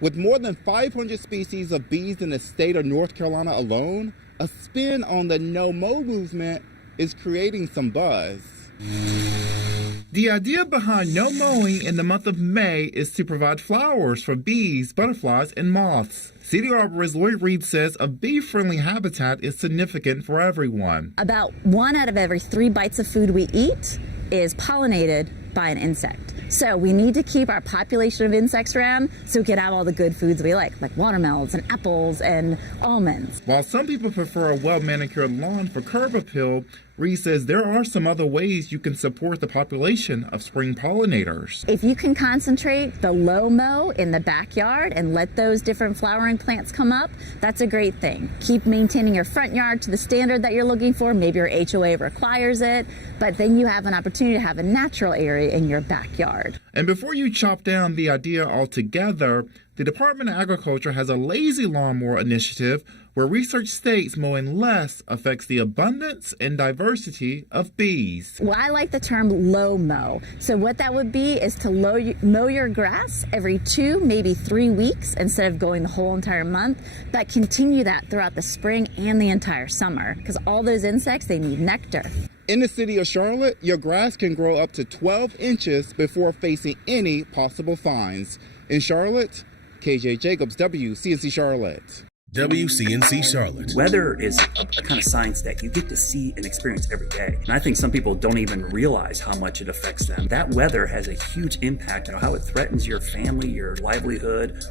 With more than 500 species of bees in the state of North Carolina alone, a spin on the no-mow movement is creating some buzz. The idea behind no mowing in the month of May is to provide flowers for bees, butterflies, and moths. City arborist Lloyd Reed says a bee-friendly habitat is significant for everyone. About 1 out of every 3 bites of food we eat is pollinated by an insect. So we need to keep our population of insects around so we can have all the good foods we like watermelons and apples and almonds. While some people prefer a well-manicured lawn for curb appeal, Reed says there are some other ways you can support the population of spring pollinators. If you can concentrate the low mow in the backyard and let those different flowering plants come up, that's a great thing. Keep maintaining your front yard to the standard that you're looking for. Maybe your HOA requires it, but then you have an opportunity to have a natural area in your backyard. And before you chop down the idea altogether, the Department of Agriculture has a lazy lawnmower initiative where research states mowing less affects the abundance and diversity of bees. Well, I like the term low mow. So what that would be is to mow your grass every 2, maybe 3 weeks instead of going the whole entire month, but continue that throughout the spring and the entire summer because all those insects, they need nectar. In the city of Charlotte, your grass can grow up to 12 inches before facing any possible fines. In Charlotte, KJ Jacobs, WCNC Charlotte. WCNC Charlotte. Weather is a kind of science that you get to see and experience every day. And I think some people don't even realize how much it affects them. That weather has a huge impact on how it threatens your family, your livelihood.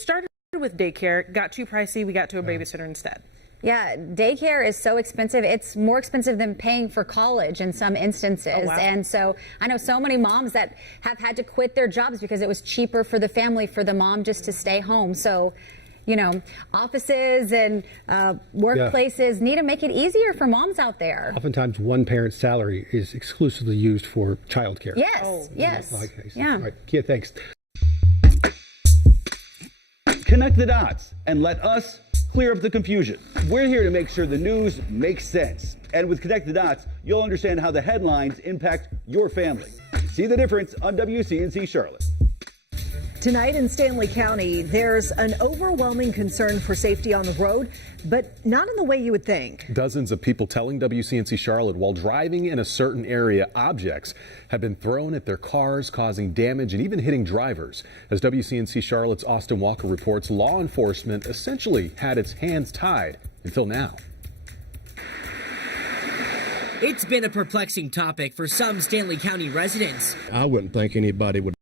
started with daycare, got too pricey, we got to a babysitter instead. Yeah, daycare is so expensive. It's more expensive than paying for college in some instances. Oh, wow. And so I know so many moms that have had to quit their jobs because it was cheaper for the family, for the mom just to stay home. So, you know, offices and workplaces need to make it easier for moms out there. Oftentimes, one parent's salary is exclusively used for childcare. Yes, yes. Yeah. All right. Yeah, thanks. Connect the dots and let us clear up the confusion. We're here to make sure the news makes sense. And with Connect the Dots, you'll understand how the headlines impact your family. See the difference on WCNC Charlotte. Tonight in Stanley County, there's an overwhelming concern for safety on the road, but not in the way you would think. Dozens of people telling WCNC Charlotte while driving in a certain area, objects have been thrown at their cars, causing damage and even hitting drivers. As WCNC Charlotte's Austin Walker reports, law enforcement essentially had its hands tied until now. It's been a perplexing topic for some Stanley County residents. I wouldn't think anybody would.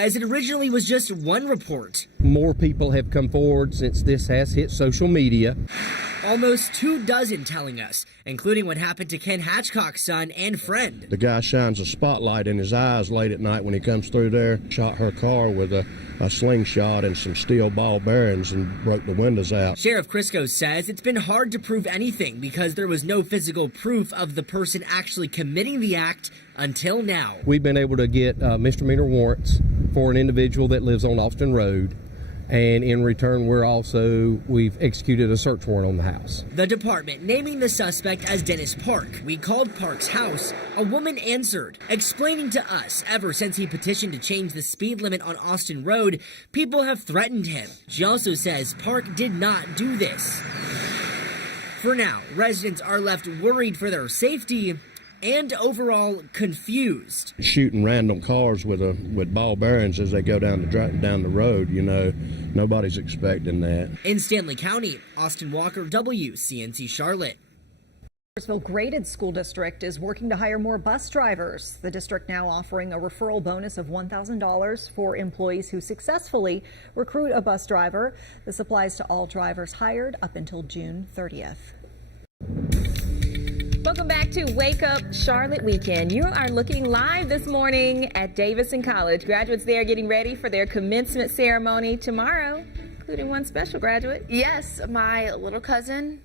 Says it originally was just one report. More people have come forward since this has hit social media. Almost 24 telling us, including what happened to Ken Hatchcock's son and friend. The guy shines a spotlight in his eyes late at night when he comes through there. Shot her car with a slingshot and some steel ball bearings and broke the windows out. Sheriff Crisco says it's been hard to prove anything because there was no physical proof of the person actually committing the act until now. We've been able to get misdemeanor warrants for an individual that lives on Austin Road. And in return, we've executed a search warrant on the house. The department naming the suspect as Dennis Park. We called Park's house. A woman answered, explaining to us ever since he petitioned to change the speed limit on Austin Road, people have threatened him. She also says Park did not do this. For now, residents are left worried for their safety and overall confused. Shooting random cars with ball bearings as they go down the road, you know, nobody's expecting that. In Stanley County, Austin Walker, WCNC Charlotte. Bakersville Graded School District is working to hire more bus drivers. The district now offering a referral bonus of $1,000 for employees who successfully recruit a bus driver. This applies to all drivers hired up until June 30th. Welcome back to Wake Up Charlotte Weekend. You are looking live this morning at Davidson College. Graduates there getting ready for their commencement ceremony tomorrow, including one special graduate. Yes, my little cousin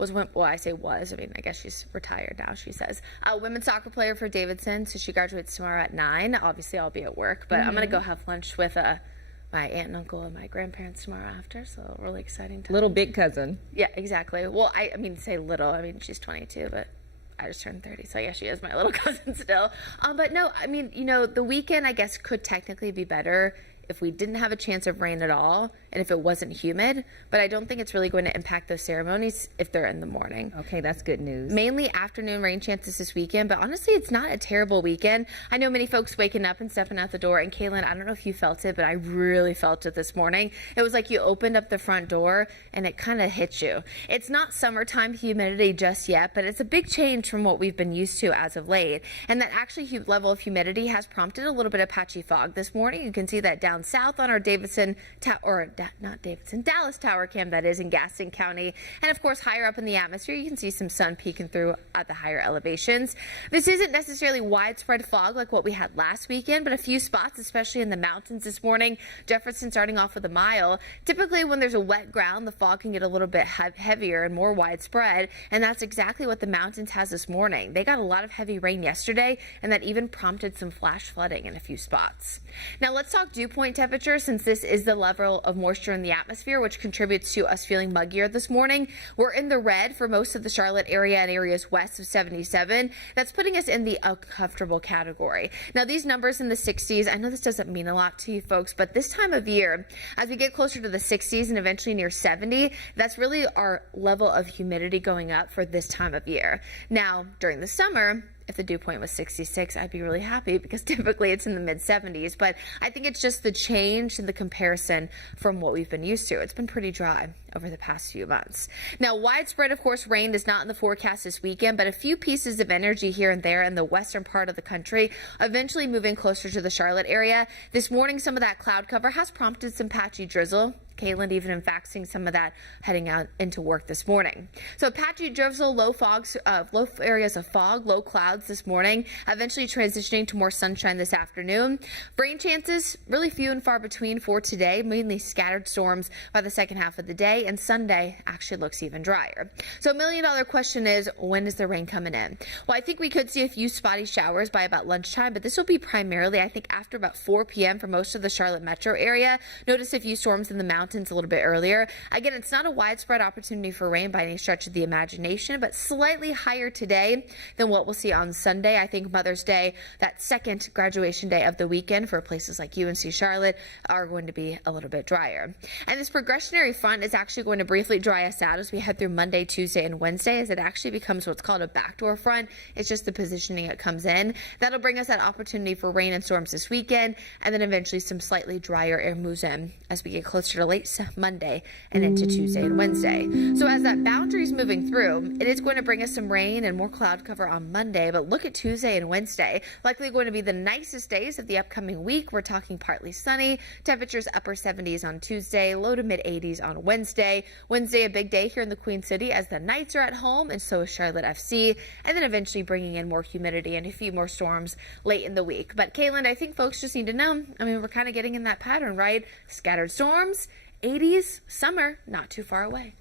I guess she's retired now, she says. A women's soccer player for Davidson, so she graduates tomorrow at 9. Obviously, I'll be at work, but I'm going to go have lunch with my aunt and uncle and my grandparents tomorrow after, so really exciting time. Little big cousin. Yeah, exactly. Well, I mean, say little. I mean, she's 22, but I just turned 30, so yeah, she is my little cousin still. But no, I mean, you know, the weekend, I guess, could technically be better if we didn't have a chance of rain at all and if it wasn't humid, but I don't think it's really going to impact those ceremonies if they're in the morning. Okay, that's good news. Mainly afternoon rain chances this weekend, but honestly, it's not a terrible weekend. I know many folks waking up and stepping out the door, and Kaylin, I don't know if you felt it, but I really felt it this morning. It was like you opened up the front door and it kind of hit you. It's not summertime humidity just yet, but it's a big change from what we've been used to as of late, and that actually level of humidity has prompted a little bit of patchy fog this morning. You can see that down south on our Dallas Tower cam, that is, in Gaston County. And of course, higher up in the atmosphere, you can see some sun peeking through at the higher elevations. This isn't necessarily widespread fog like what we had last weekend, but a few spots, especially in the mountains this morning. Jefferson starting off with a mile. Typically, when there's a wet ground, the fog can get a little bit heavier and more widespread, and that's exactly what the mountains has this morning. They got a lot of heavy rain yesterday, and that even prompted some flash flooding in a few spots. Now, let's talk dew points point temperature, since this is the level of moisture in the atmosphere, which contributes to us feeling muggier this morning. We're in the red for most of the Charlotte area and areas west of 77. That's putting us in the uncomfortable category. Now, these numbers in the 60s, I know this doesn't mean a lot to you folks, but this time of year, as we get closer to the 60s and eventually near 70, that's really our level of humidity going up for this time of year. Now, during the summer, if the dew point was 66, I'd be really happy because typically it's in the mid 70s. But I think it's just the change in the comparison from what we've been used to. It's been pretty dry over the past few months. Now, widespread, of course, rain is not in the forecast this weekend, but a few pieces of energy here and there in the western part of the country, eventually moving closer to the Charlotte area. This morning, some of that cloud cover has prompted some patchy drizzle. Caitlin even in fact seeing some of that heading out into work this morning. So patchy drizzle, low areas of fog, low clouds this morning, eventually transitioning to more sunshine this afternoon. Rain chances really few and far between for today, mainly scattered storms by the second half of the day, and Sunday actually looks even drier. So $1 million question is, when is the rain coming in? Well, I think we could see a few spotty showers by about lunchtime, but this will be primarily, I think, after about 4 p.m. for most of the Charlotte metro area. Notice a few storms in the mountains a little bit earlier. Again, it's not a widespread opportunity for rain by any stretch of the imagination, but slightly higher today than what we'll see on Sunday. I think Mother's Day, that second graduation day of the weekend for places like UNC Charlotte, are going to be a little bit drier. And this progressionary front is actually going to briefly dry us out as we head through Monday, Tuesday, and Wednesday, as it actually becomes what's called a backdoor front. It's just the positioning it comes in. That'll bring us that opportunity for rain and storms this weekend, and then eventually some slightly drier air moves in as we get closer to late Monday and into Tuesday and Wednesday. So as that boundary is moving through, it is going to bring us some rain and more cloud cover on Monday, but look at Tuesday and Wednesday, likely going to be the nicest days of the upcoming week. We're talking partly sunny, temperatures upper 70s on Tuesday, low to mid 80s on Wednesday. Wednesday, a big day here in the Queen City as the Knights are at home, and so is Charlotte FC, and then eventually bringing in more humidity and a few more storms late in the week. But Caitlin, I think folks just need to know, I mean, we're kind of getting in that pattern, right? Scattered storms, 80s, summer, not too far away.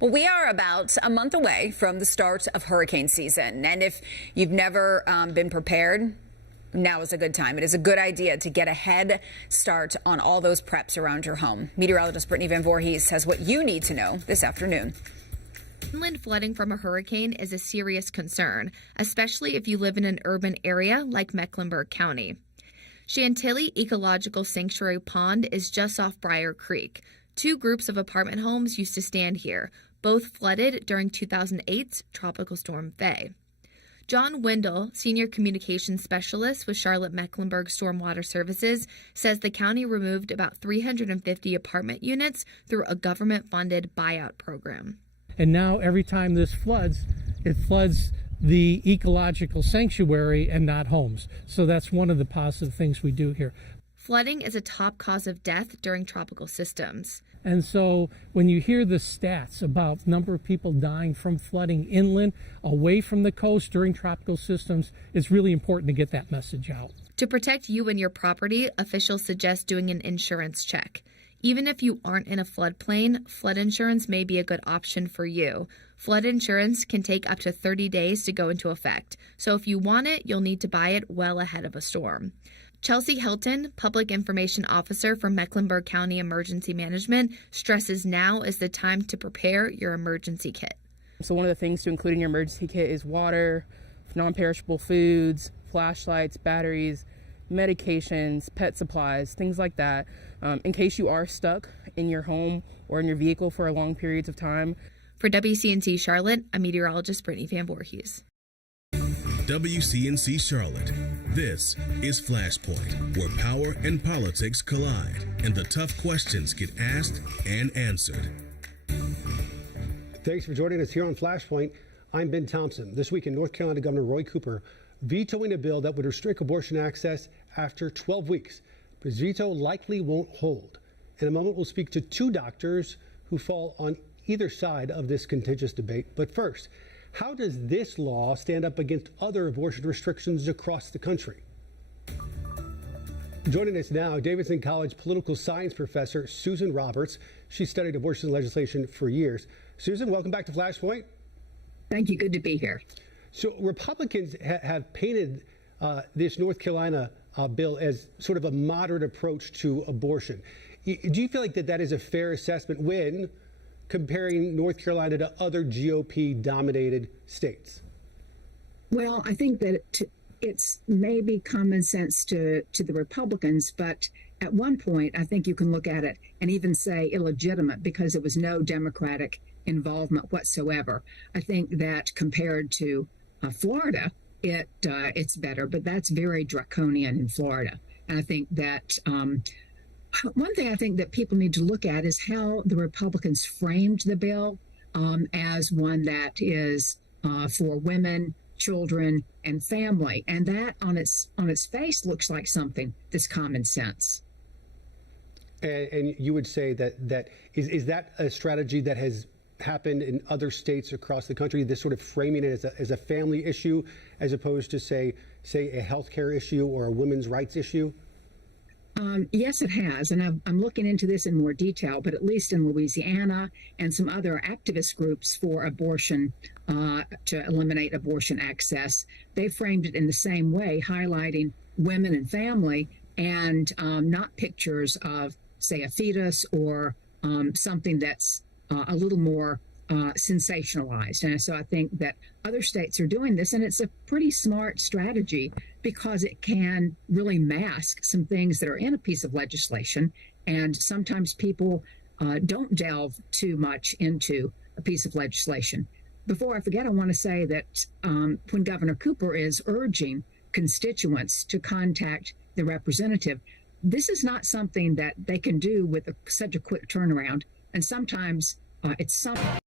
Well, we are about a month away from the start of hurricane season. And if you've never been prepared, now is a good time. It is a good idea to get a head start on all those preps around your home. Meteorologist Brittany Van Voorhees has what you need to know this afternoon. Inland flooding from a hurricane is a serious concern, especially if you live in an urban area like Mecklenburg County. Chantilly Ecological Sanctuary Pond is just off Briar Creek. 2 groups of apartment homes used to stand here, both flooded during 2008's Tropical Storm Faye. John Wendell, Senior Communications Specialist with Charlotte Mecklenburg Stormwater Services, says the county removed about 350 apartment units through a government-funded buyout program. And now every time this floods, it floods the ecological sanctuary and not homes. So that's one of the positive things we do here. Flooding is a top cause of death during tropical systems. And so when you hear the stats about the number of people dying from flooding inland, away from the coast during tropical systems, it's really important to get that message out. To protect you and your property, officials suggest doing an insurance check. Even if you aren't in a floodplain, flood insurance may be a good option for you. Flood insurance can take up to 30 days to go into effect, so if you want it, you'll need to buy it well ahead of a storm. Chelsea Hilton, Public Information Officer for Mecklenburg County Emergency Management, stresses now is the time to prepare your emergency kit. So one of the things to include in your emergency kit is water, non-perishable foods, flashlights, batteries, medications, pet supplies, things like that, in case you are stuck in your home or in your vehicle for long periods of time. For WCNC Charlotte, I'm meteorologist Brittany Van Voorhees. WCNC Charlotte. This is Flashpoint, where power and politics collide, and the tough questions get asked and answered. Thanks for joining us here on Flashpoint. I'm Ben Thompson. This week in North Carolina, Governor Roy Cooper vetoing a bill that would restrict abortion access after 12 weeks. But his veto likely won't hold. In a moment, we'll speak to 2 doctors who fall on either side of this contentious debate. But first, how does this law stand up against other abortion restrictions across the country? Joining us now, Davidson College political science professor Susan Roberts. She studied abortion legislation for years. Susan, welcome back to Flashpoint. Thank you. Good to be here. So Republicans have painted this North Carolina bill as sort of a moderate approach to abortion. Do you feel like that is a fair assessment when comparing North Carolina to other GOP-dominated states? Well, I think that it's maybe common sense to the Republicans, but at one point, I think you can look at it and even say illegitimate because there was no Democratic involvement whatsoever. I think that compared to Florida, it's better, but that's very draconian in Florida. And I think that one thing I think that people need to look at is how the Republicans framed the bill as one that is for women, children, and family, and that on its face looks like something that's common sense. And you would say that is that a strategy that has happened in other states across the country? This sort of framing it as a family issue, as opposed to say a healthcare issue or a women's rights issue. Yes, it has. And I'm looking into this in more detail, but at least in Louisiana and some other activist groups for abortion, to eliminate abortion access, they framed it in the same way, highlighting women and family and not pictures of, say, a fetus or something that's a little more sensationalized. And so I think that other states are doing this, and it's a pretty smart strategy because it can really mask some things that are in a piece of legislation. And sometimes people don't delve too much into a piece of legislation. Before I forget, I want to say that when Governor Cooper is urging constituents to contact the representative, this is not something that they can do with such a quick turnaround. And sometimes it's something.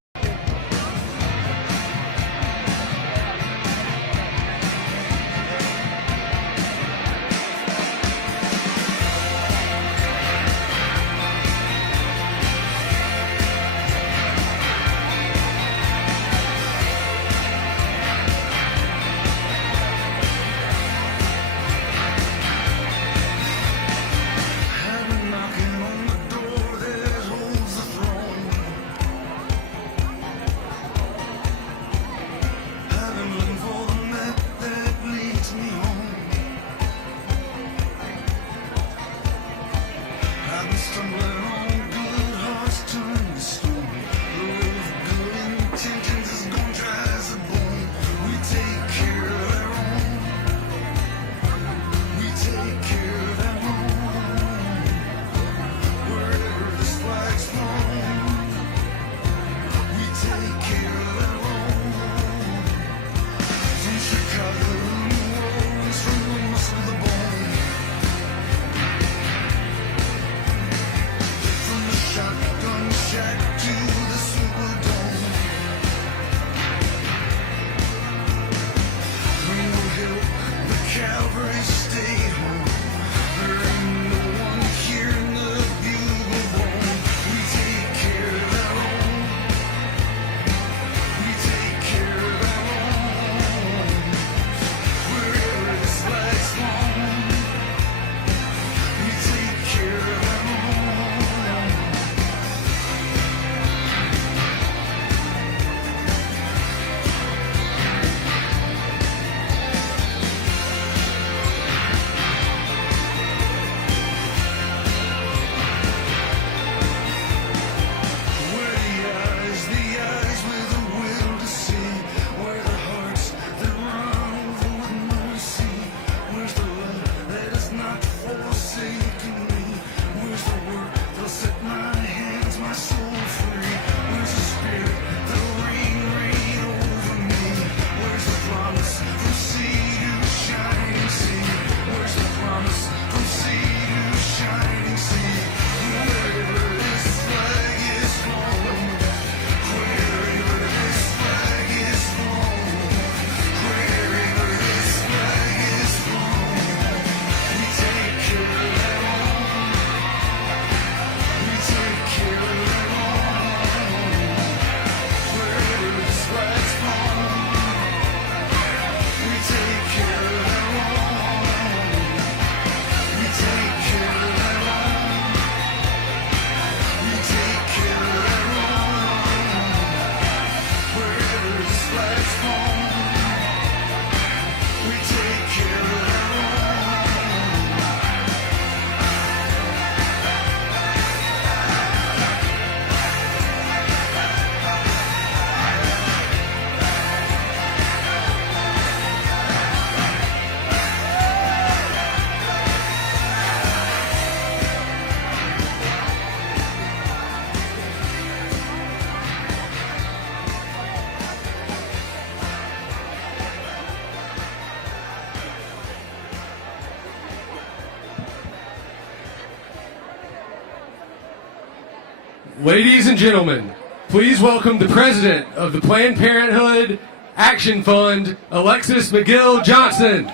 Ladies and gentlemen, please welcome the president of the Planned Parenthood Action Fund, Alexis McGill Johnson.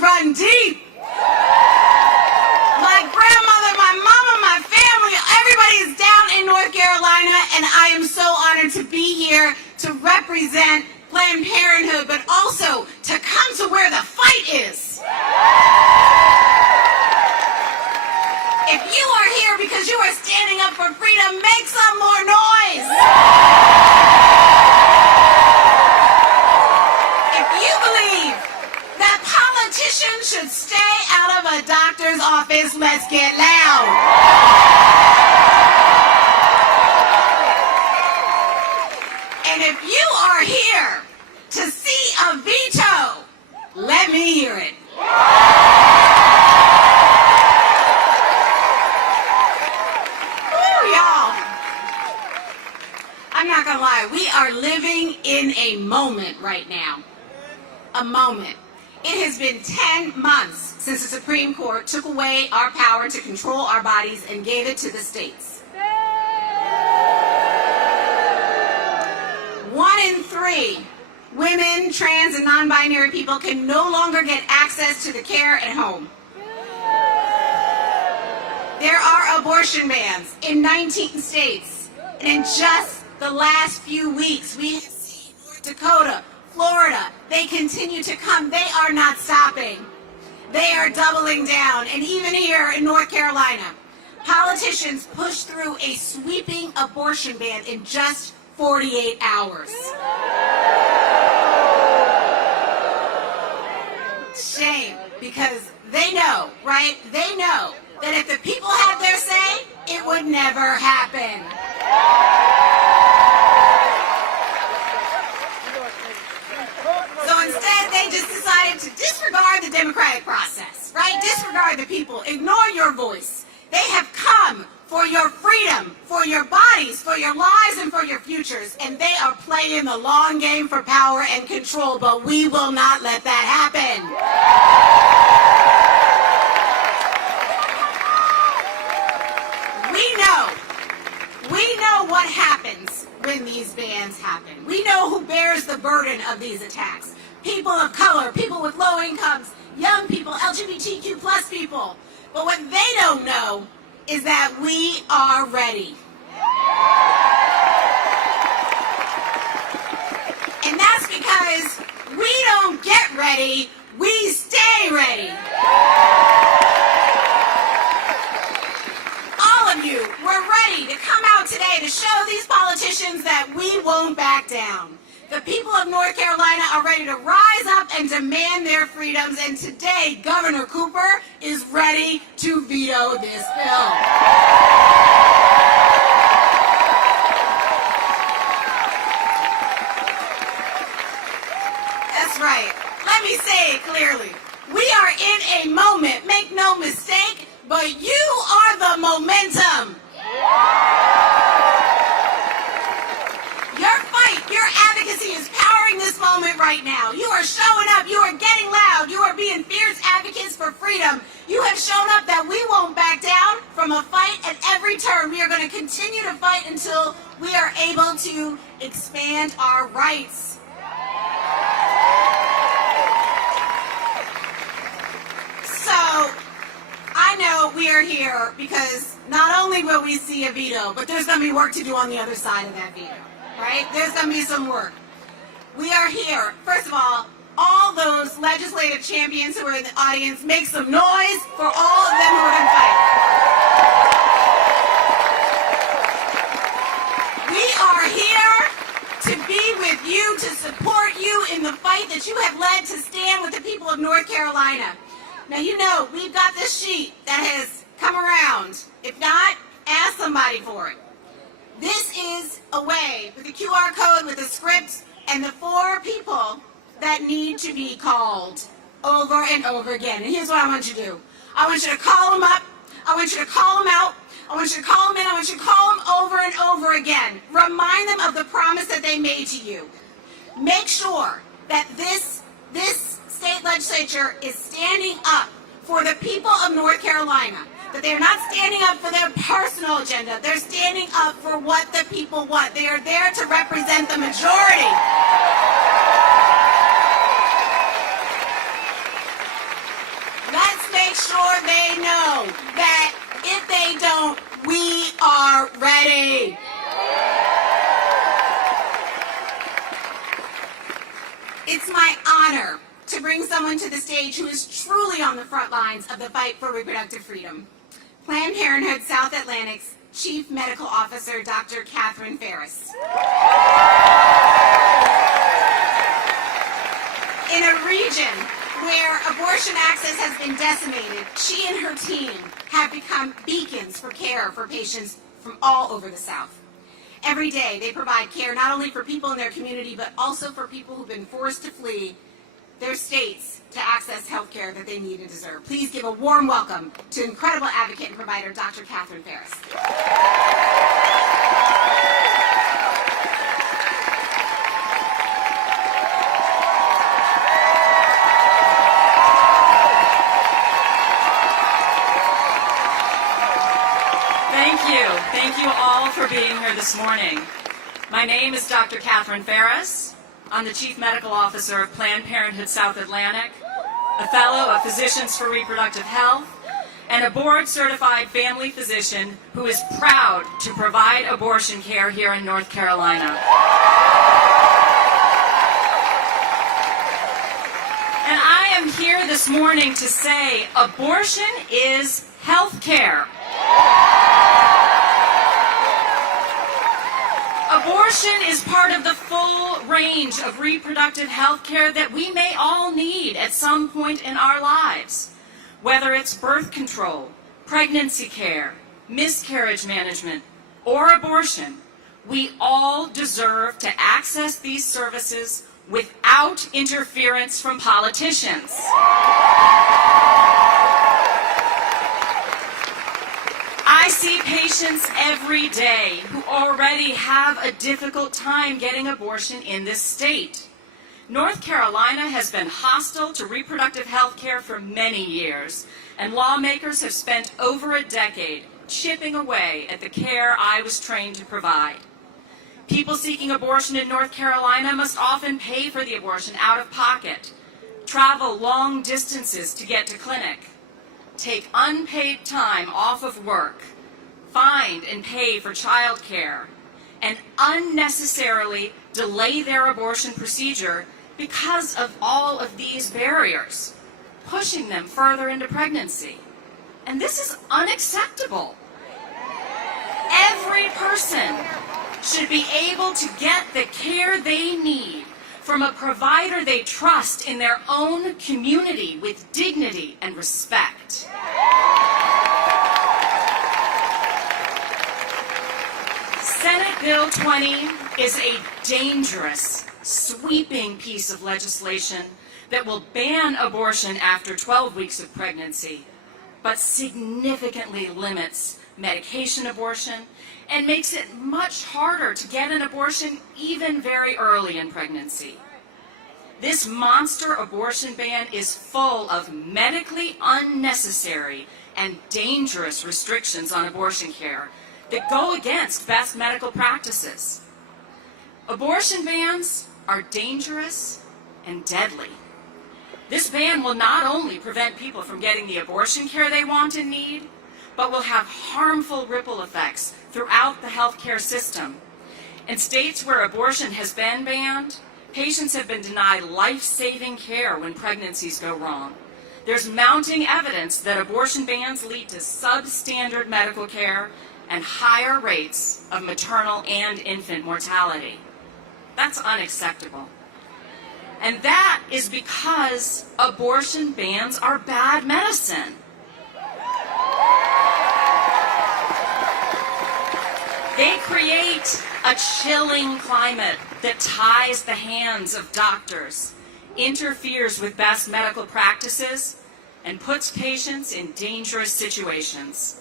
Run deep. My grandmother, my mama, my family, everybody is down in North Carolina, and I am so honored to be here to represent Planned Parenthood, but also to come to where the fight is. If you are here because you are standing up for freedom, make some more noise. If you believe that politicians should stay out of a doctor's office, let's get loud. And if you are here to see a veto, let me hear it. Woo, y'all. I'm not gonna lie, we are living in a moment right now. A moment. It has been 10 months since the Supreme Court took away our power to control our bodies and gave it to the states. 1 in 3 women, trans, and non-binary people can no longer get access to the care at home. There are abortion bans in 19 states. And in just the last few weeks, we have seen North Dakota, Florida, they continue to come. They are not stopping. They are doubling down. And even here in North Carolina, politicians pushed through a sweeping abortion ban in just 48 hours. Shame, because they know, right? They know that if the people had their say, it would never happen. So instead, they just decided to disregard the democratic process, right? Disregard the people, ignore your voice. They have come for your freedom, for your bodies, for your lives, and for your futures, and they are playing the long game for power and control, but we will not let that happen. We know what happens when these bans happen. We know who bears the burden of these attacks. People of color, people with low incomes, young people, LGBTQ plus people. But what they don't know is that we are ready. And that's because we don't get ready, we stay ready. All of you, we're ready to come out today to show these politicians that we won't back down. The people of North Carolina are ready to rise up and demand their freedoms, and today Governor Cooper is ready to veto this bill. That's right. Let me say it clearly. We are in a moment, make no mistake, but you are the momentum. Your fight, your advocacy is powering this moment right now. You are showing up, you are getting loud, you are being fierce advocates for freedom. You have shown up that we won't back down from a fight at every turn. We are going to continue to fight until we are able to expand our rights. So, I know we are here because not only will we see a veto, but there's going to be work to do on the other side of that veto. Right? There's going to be some work. We are here. First of all those legislative champions who are in the audience, make some noise for all of them who are going to fight. We are here to be with you, to support you in the fight that you have led to stand with the people of North Carolina. Now, you know, we've got this sheet that has come around. If not, Ask somebody for it. This is a way, with a QR code, with a script, and the 4 people that need to be called over and over again. And here's what I want you to do. I want you to call them up. I want you to call them out. I want you to call them in. I want you to call them over and over again. Remind them of the promise that they made to you. Make sure that this state legislature is standing up for the people of North Carolina. That they are not standing up for their personal agenda. They're standing up for what the people want. They are there to represent the majority. Let's make sure they know that if they don't, we are ready. It's my honor to bring someone to the stage who is truly on the front lines of the fight for reproductive freedom. Planned Parenthood South Atlantic's Chief Medical Officer, Dr. Catherine Ferris. In a region where abortion access has been decimated, she and her team have become beacons for care for patients from all over the South. Every day they provide care not only for people in their community, but also for people who've been forced to flee their states to access health care that they need and deserve. Please give a warm welcome to incredible advocate and provider, Dr. Catherine Ferris. Thank you all for being here this morning. My name is Dr. Catherine Ferris. I'm the Chief Medical Officer of Planned Parenthood South Atlantic, a Fellow of Physicians for Reproductive Health, and a board-certified family physician who is proud to provide abortion care here in North Carolina. And I am here this morning to say abortion is health care. Abortion is part of the full range of reproductive health care that we may all need at some point in our lives. Whether it's birth control, pregnancy care, miscarriage management, or abortion, we all deserve to access these services without interference from politicians. I see patients every day who already have a difficult time getting abortion in this state. North Carolina has been hostile to reproductive health care for many years, and lawmakers have spent over a decade chipping away at the care I was trained to provide. People seeking abortion in North Carolina must often pay for the abortion out of pocket, travel long distances to get to clinic, take unpaid time off of work, find and pay for child care, and unnecessarily delay their abortion procedure because of all of these barriers, pushing them further into pregnancy. And this is unacceptable. Every person should be able to get the care they need from a provider they trust in their own community with dignity and respect. Senate Bill 20 is a dangerous, sweeping piece of legislation that will ban abortion after 12 weeks of pregnancy, but significantly limits medication abortion and makes it much harder to get an abortion even very early in pregnancy. This monster abortion ban is full of medically unnecessary and dangerous restrictions on abortion care that go against best medical practices. Abortion bans are dangerous and deadly. This ban will not only prevent people from getting the abortion care they want and need, but will have harmful ripple effects throughout the healthcare system. In states where abortion has been banned, patients have been denied life-saving care when pregnancies go wrong. There's mounting evidence that abortion bans lead to substandard medical care and higher rates of maternal and infant mortality. That's unacceptable. And that is because abortion bans are bad medicine. They create a chilling climate that ties the hands of doctors, interferes with best medical practices, and puts patients in dangerous situations.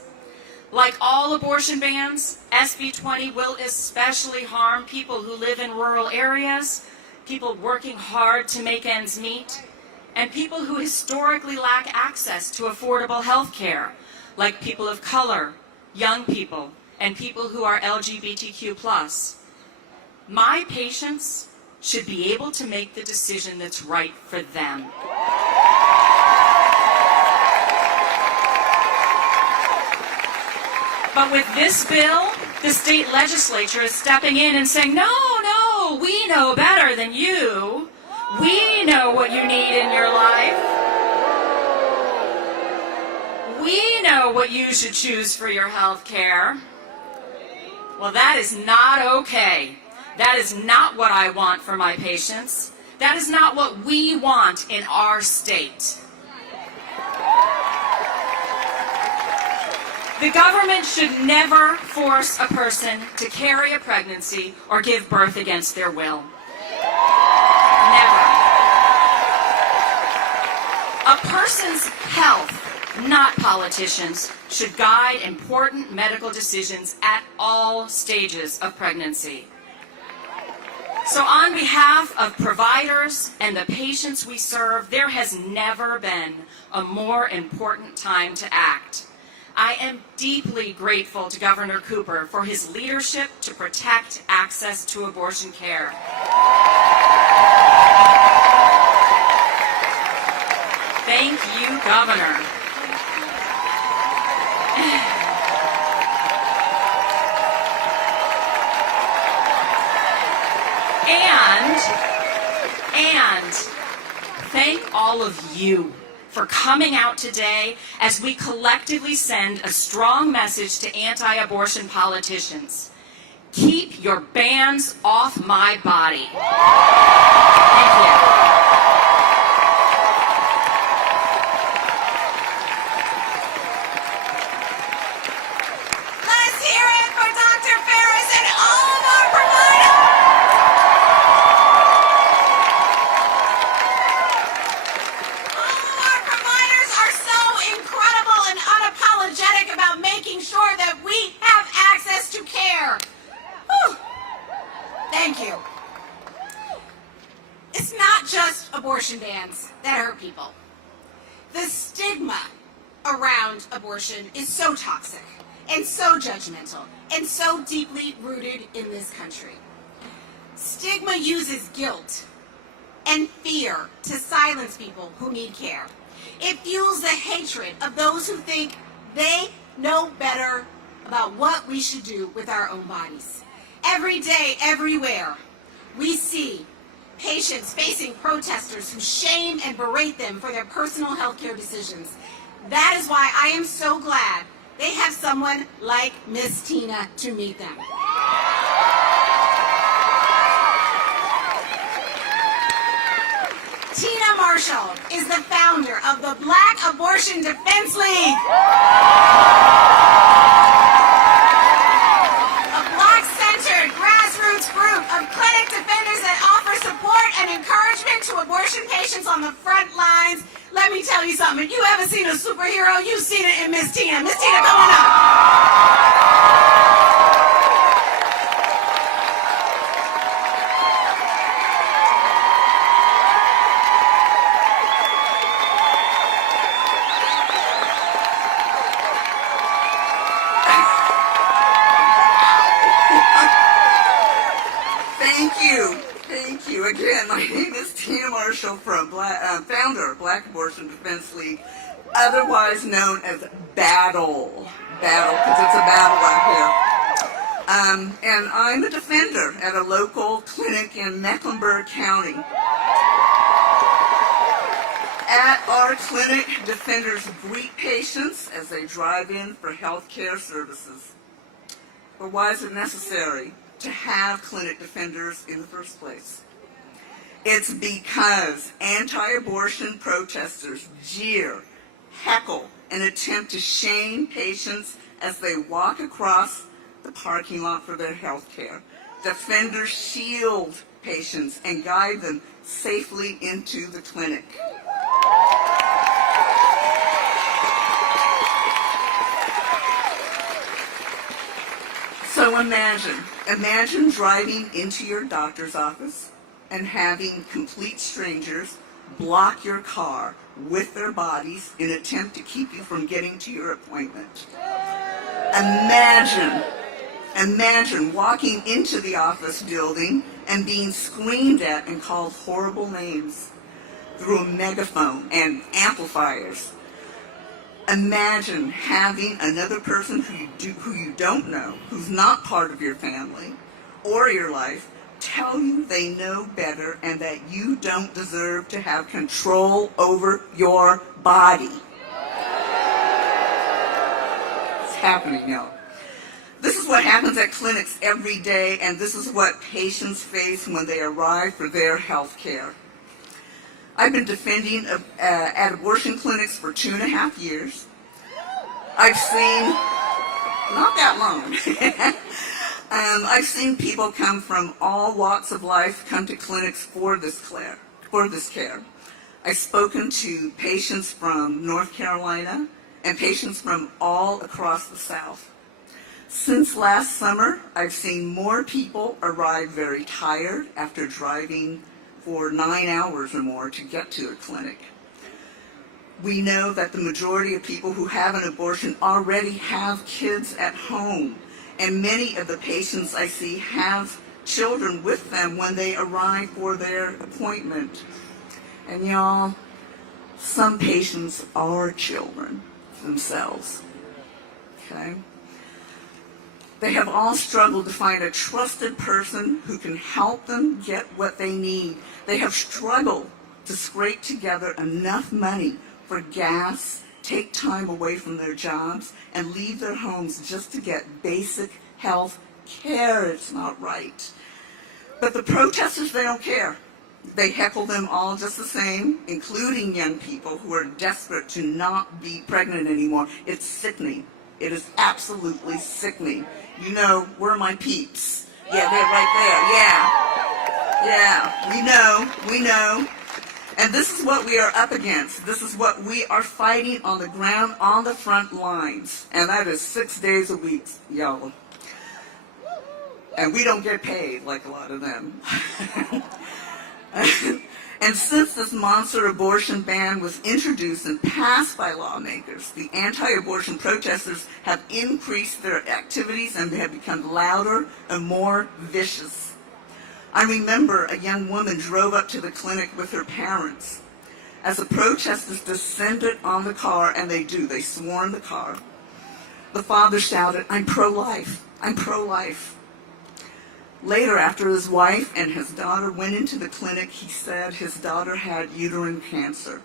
Like all abortion bans, SB 20 will especially harm people who live in rural areas, people working hard to make ends meet, and people who historically lack access to affordable health care, like people of color, young people, and people who are LGBTQ+. My patients should be able to make the decision that's right for them. But with this bill, the state legislature is stepping in and saying, no, we know better than you. We know what you need in your life. We know what you should choose for your health care. Well, that is not okay. That is not what I want for my patients. That is not what we want in our state. The government should never force a person to carry a pregnancy or give birth against their will. Never. A person's health, not politicians, should guide important medical decisions at all stages of pregnancy. So on behalf of providers and the patients we serve, there has never been a more important time to act. I am deeply grateful to Governor Cooper for his leadership to protect access to abortion care. Thank you, Governor. And thank all of you for coming out today as we collectively send a strong message to anti-abortion politicians. Keep your bans off my body. Thank you. Let's hear it for Dr. Ferris and all of our providers. About making sure that we have access to care. Whew. Thank you. It's not just abortion bans that hurt people. The stigma around abortion is so toxic and so judgmental and so deeply rooted in this country. Stigma uses guilt and fear to silence people who need care. It fuels the hatred of those who think they know better about what we should do with our own bodies. Every day, everywhere, we see patients facing protesters who shame and berate them for their personal health care decisions. That is why I am so glad they have someone like Miss Tina to meet them. Tina Marshall is the founder of the Black Abortion Defense League. A Black-centered grassroots group of clinic defenders that offer support and encouragement to abortion patients on the front lines. Let me tell you something. If you haven't seen a superhero, you've seen it in Miss Tina. Miss Tina, come on up. Thank you. Again, my name is Tina Marshall, founder of Black Abortion Defense League, otherwise known as Battle, because it's a battle out here. And I'm a defender at a local clinic in Mecklenburg County. At our clinic, defenders greet patients as they drive in for health care services. But why is it necessary to have clinic defenders in the first place? It's because anti-abortion protesters jeer, heckle, and attempt to shame patients as they walk across the the parking lot for their health care. Defenders shield patients and guide them safely into the clinic. So imagine driving into your doctor's office and having complete strangers block your car with their bodies in an attempt to keep you from getting to your appointment. Imagine walking into the office building and being screamed at and called horrible names through a megaphone and amplifiers. Imagine having another person who you don't know, who's not part of your family or your life, tell you they know better and that you don't deserve to have control over your body. It's happening, y'all. This is what happens at clinics every day, and this is what patients face when they arrive for their health care. I've been defending at abortion clinics for 2.5 years. I've seen, not that long, I've seen people come from all walks of life come to clinics for this care. I've spoken to patients from North Carolina and patients from all across the South. Since last summer, I've seen more people arrive very tired after driving for 9 hours or more to get to a clinic. We know that the majority of people who have an abortion already have kids at home, and many of the patients I see have children with them when they arrive for their appointment. And y'all, some patients are children themselves, okay? They have all struggled to find a trusted person who can help them get what they need. They have struggled to scrape together enough money for gas, take time away from their jobs, and leave their homes just to get basic health care. It's not right. But the protesters, they don't care. They heckle them all just the same, including young people who are desperate to not be pregnant anymore. It's sickening. It is absolutely sickening. You know, where are my peeps? Yeah, they're right there. Yeah, we know. And this is what we are up against. This is what we are fighting on the ground, on the front lines. And that is 6 days a week, y'all. And we don't get paid like a lot of them. And since this monster abortion ban was introduced and passed by lawmakers, the anti-abortion protesters have increased their activities and they have become louder and more vicious. I remember a young woman drove up to the clinic with her parents. As the protesters descended on the car, and they swarm the car, the father shouted, "I'm pro-life, I'm pro-life." Later, after his wife and his daughter went into the clinic, he said his daughter had uterine cancer,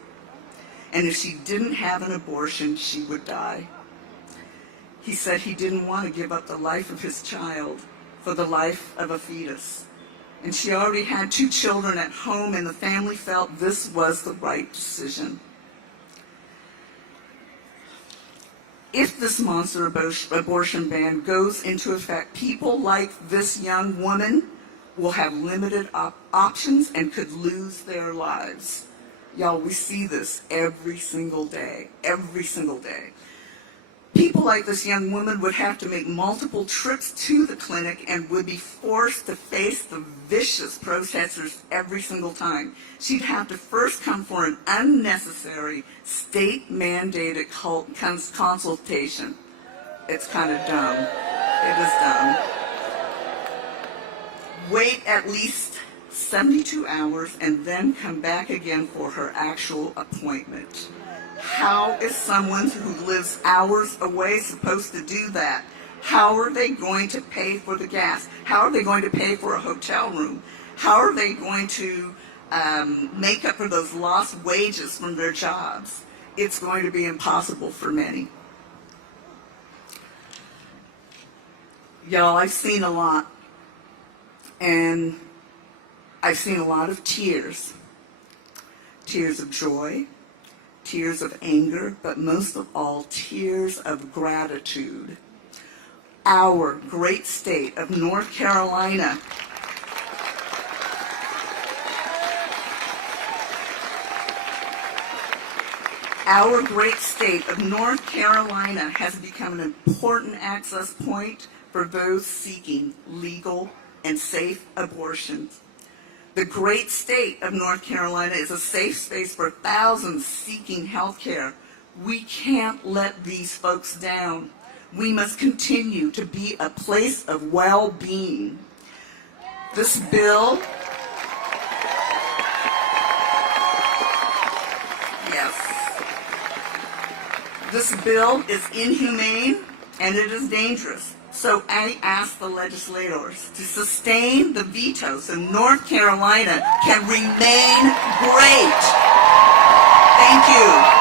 and if she didn't have an abortion, she would die. He said he didn't want to give up the life of his child for the life of a fetus. And she already had 2 children at home, and the family felt this was the right decision. If this monster abortion ban goes into effect, people like this young woman will have limited options and could lose their lives. Y'all, we see this every single day, every single day. People like this young woman would have to make multiple trips to the clinic and would be forced to face the vicious protesters every single time. She'd have to first come for an unnecessary state-mandated consultation. It's kind of dumb. It is dumb. Wait at least 72 hours and then come back again for her actual appointment. How is someone who lives hours away supposed to do that? How are they going to pay for the gas? How are they going to pay for a hotel room? How are they going to make up for those lost wages from their jobs? It's going to be impossible for many. Y'all, I've seen a lot. And I've seen a lot of tears. Tears of joy. Tears of anger, but most of all, tears of gratitude our great state of North Carolina has become an important access point for those seeking legal and safe abortions. The great state of North Carolina is a safe space for thousands seeking health care. We can't let these folks down. We must continue to be a place of well-being. This bill, this bill is inhumane and it is dangerous. So I ask the legislators to sustain the veto so North Carolina can remain great. Thank you.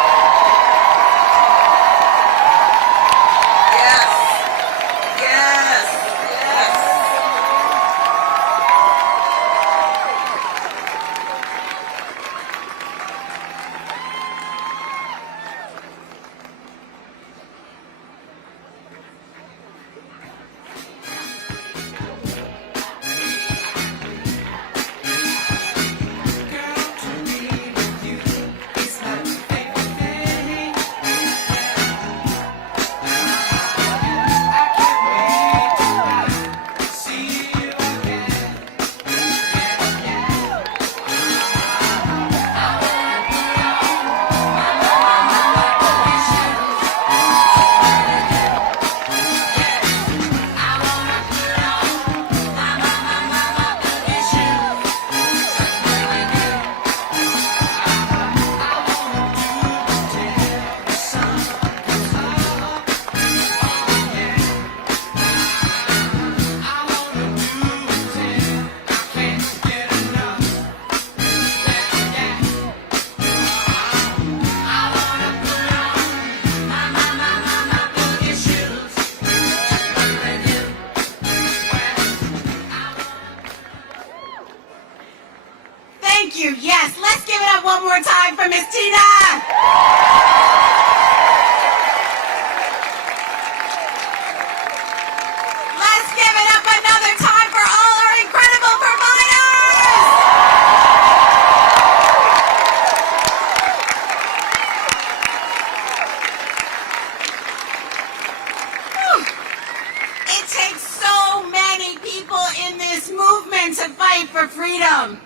Thank you. Yes, let's give it up one more time for Miss Tina. Let's give it up another time for all our incredible providers. It takes so many people in this movement to fight for freedom.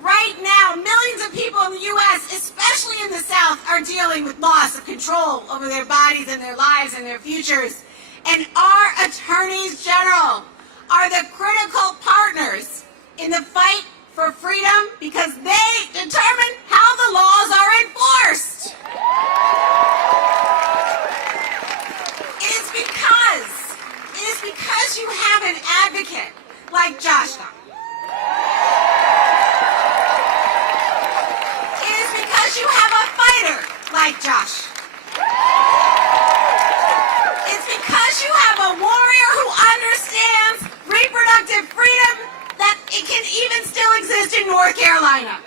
Right now, millions of people in the U.S., especially in the South, are dealing with loss of control over their bodies and their lives and their futures. And our attorneys general are the critical partners in the fight for freedom because they determine how the laws are enforced. It is because you have an advocate like Josh. You have a fighter like Josh. It's because you have a warrior who understands reproductive freedom that it can even still exist in North Carolina.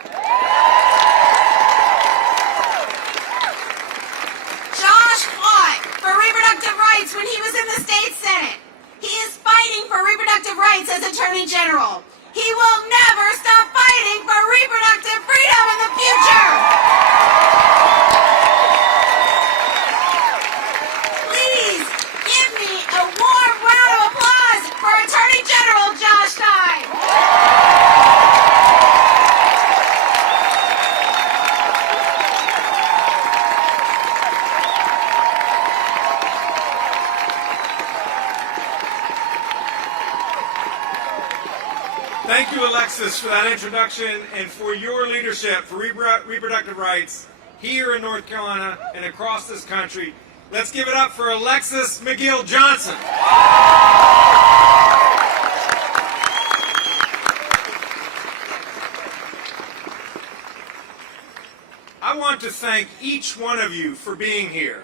Josh fought for reproductive rights when he was in the state Senate. He is fighting for reproductive rights as Attorney General. He will never stop fighting for reproductive freedom in the future. Please give me a warm round of applause for Attorney General Josh Stein. Thank you, Alexis, for that introduction and for your leadership for reproductive rights here in North Carolina and across this country. Let's give it up for Alexis McGill Johnson. I want to thank each one of you for being here,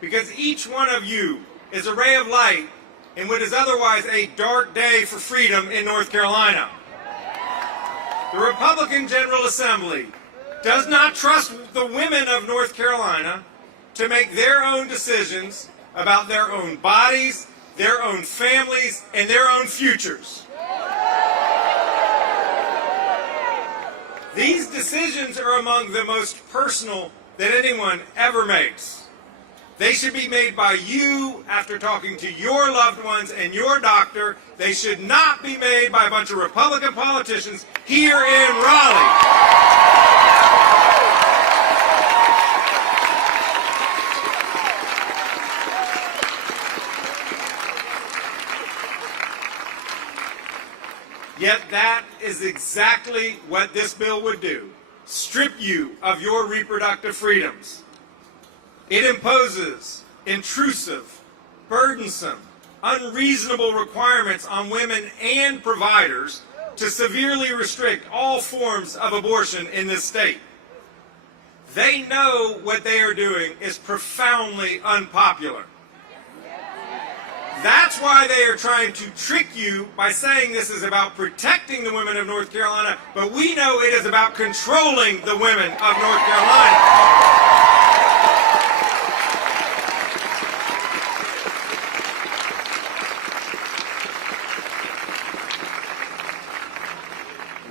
because each one of you is a ray of light in what is otherwise a dark day for freedom in North Carolina. The Republican General Assembly does not trust the women of North Carolina to make their own decisions about their own bodies their own families, and their own futures. These decisions are among the most personal that anyone ever makes. They should be made by you after talking to your loved ones and your doctor. They should not be made by a bunch of Republican politicians here in Raleigh. Yet that is exactly what this bill would do. Strip you of your reproductive freedoms. It imposes intrusive, burdensome, unreasonable requirements on women and providers to severely restrict all forms of abortion in this state. They know what they are doing is profoundly unpopular. That's why they are trying to trick you by saying this is about protecting the women of North Carolina, but we know it is about controlling the women of North Carolina.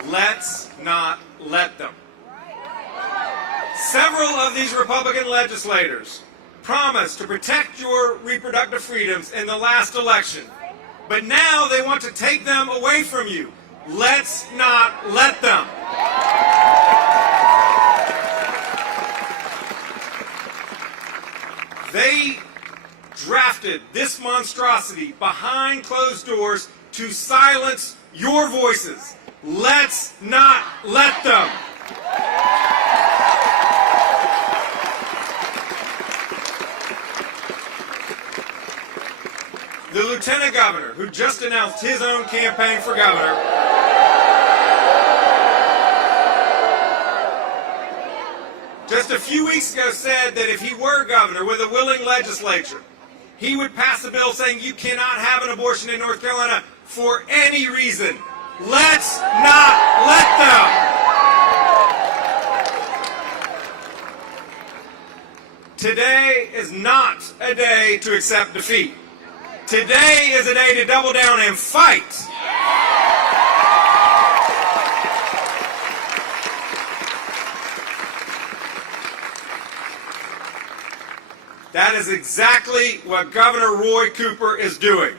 Let's not let them. Several of these Republican legislators promised to protect your reproductive freedoms in the last election, but now they want to take them away from you. Let's not let them. They drafted this monstrosity behind closed doors to silence your voices. Let's not let them. The lieutenant governor, who just announced his own campaign for governor, just a few weeks ago said that if he were governor with a willing legislature, he would pass a bill saying you cannot have an abortion in North Carolina for any reason. Let's not let them. Today is not a day to accept defeat. Today is a day to double down and fight. That is exactly what Governor Roy Cooper is doing.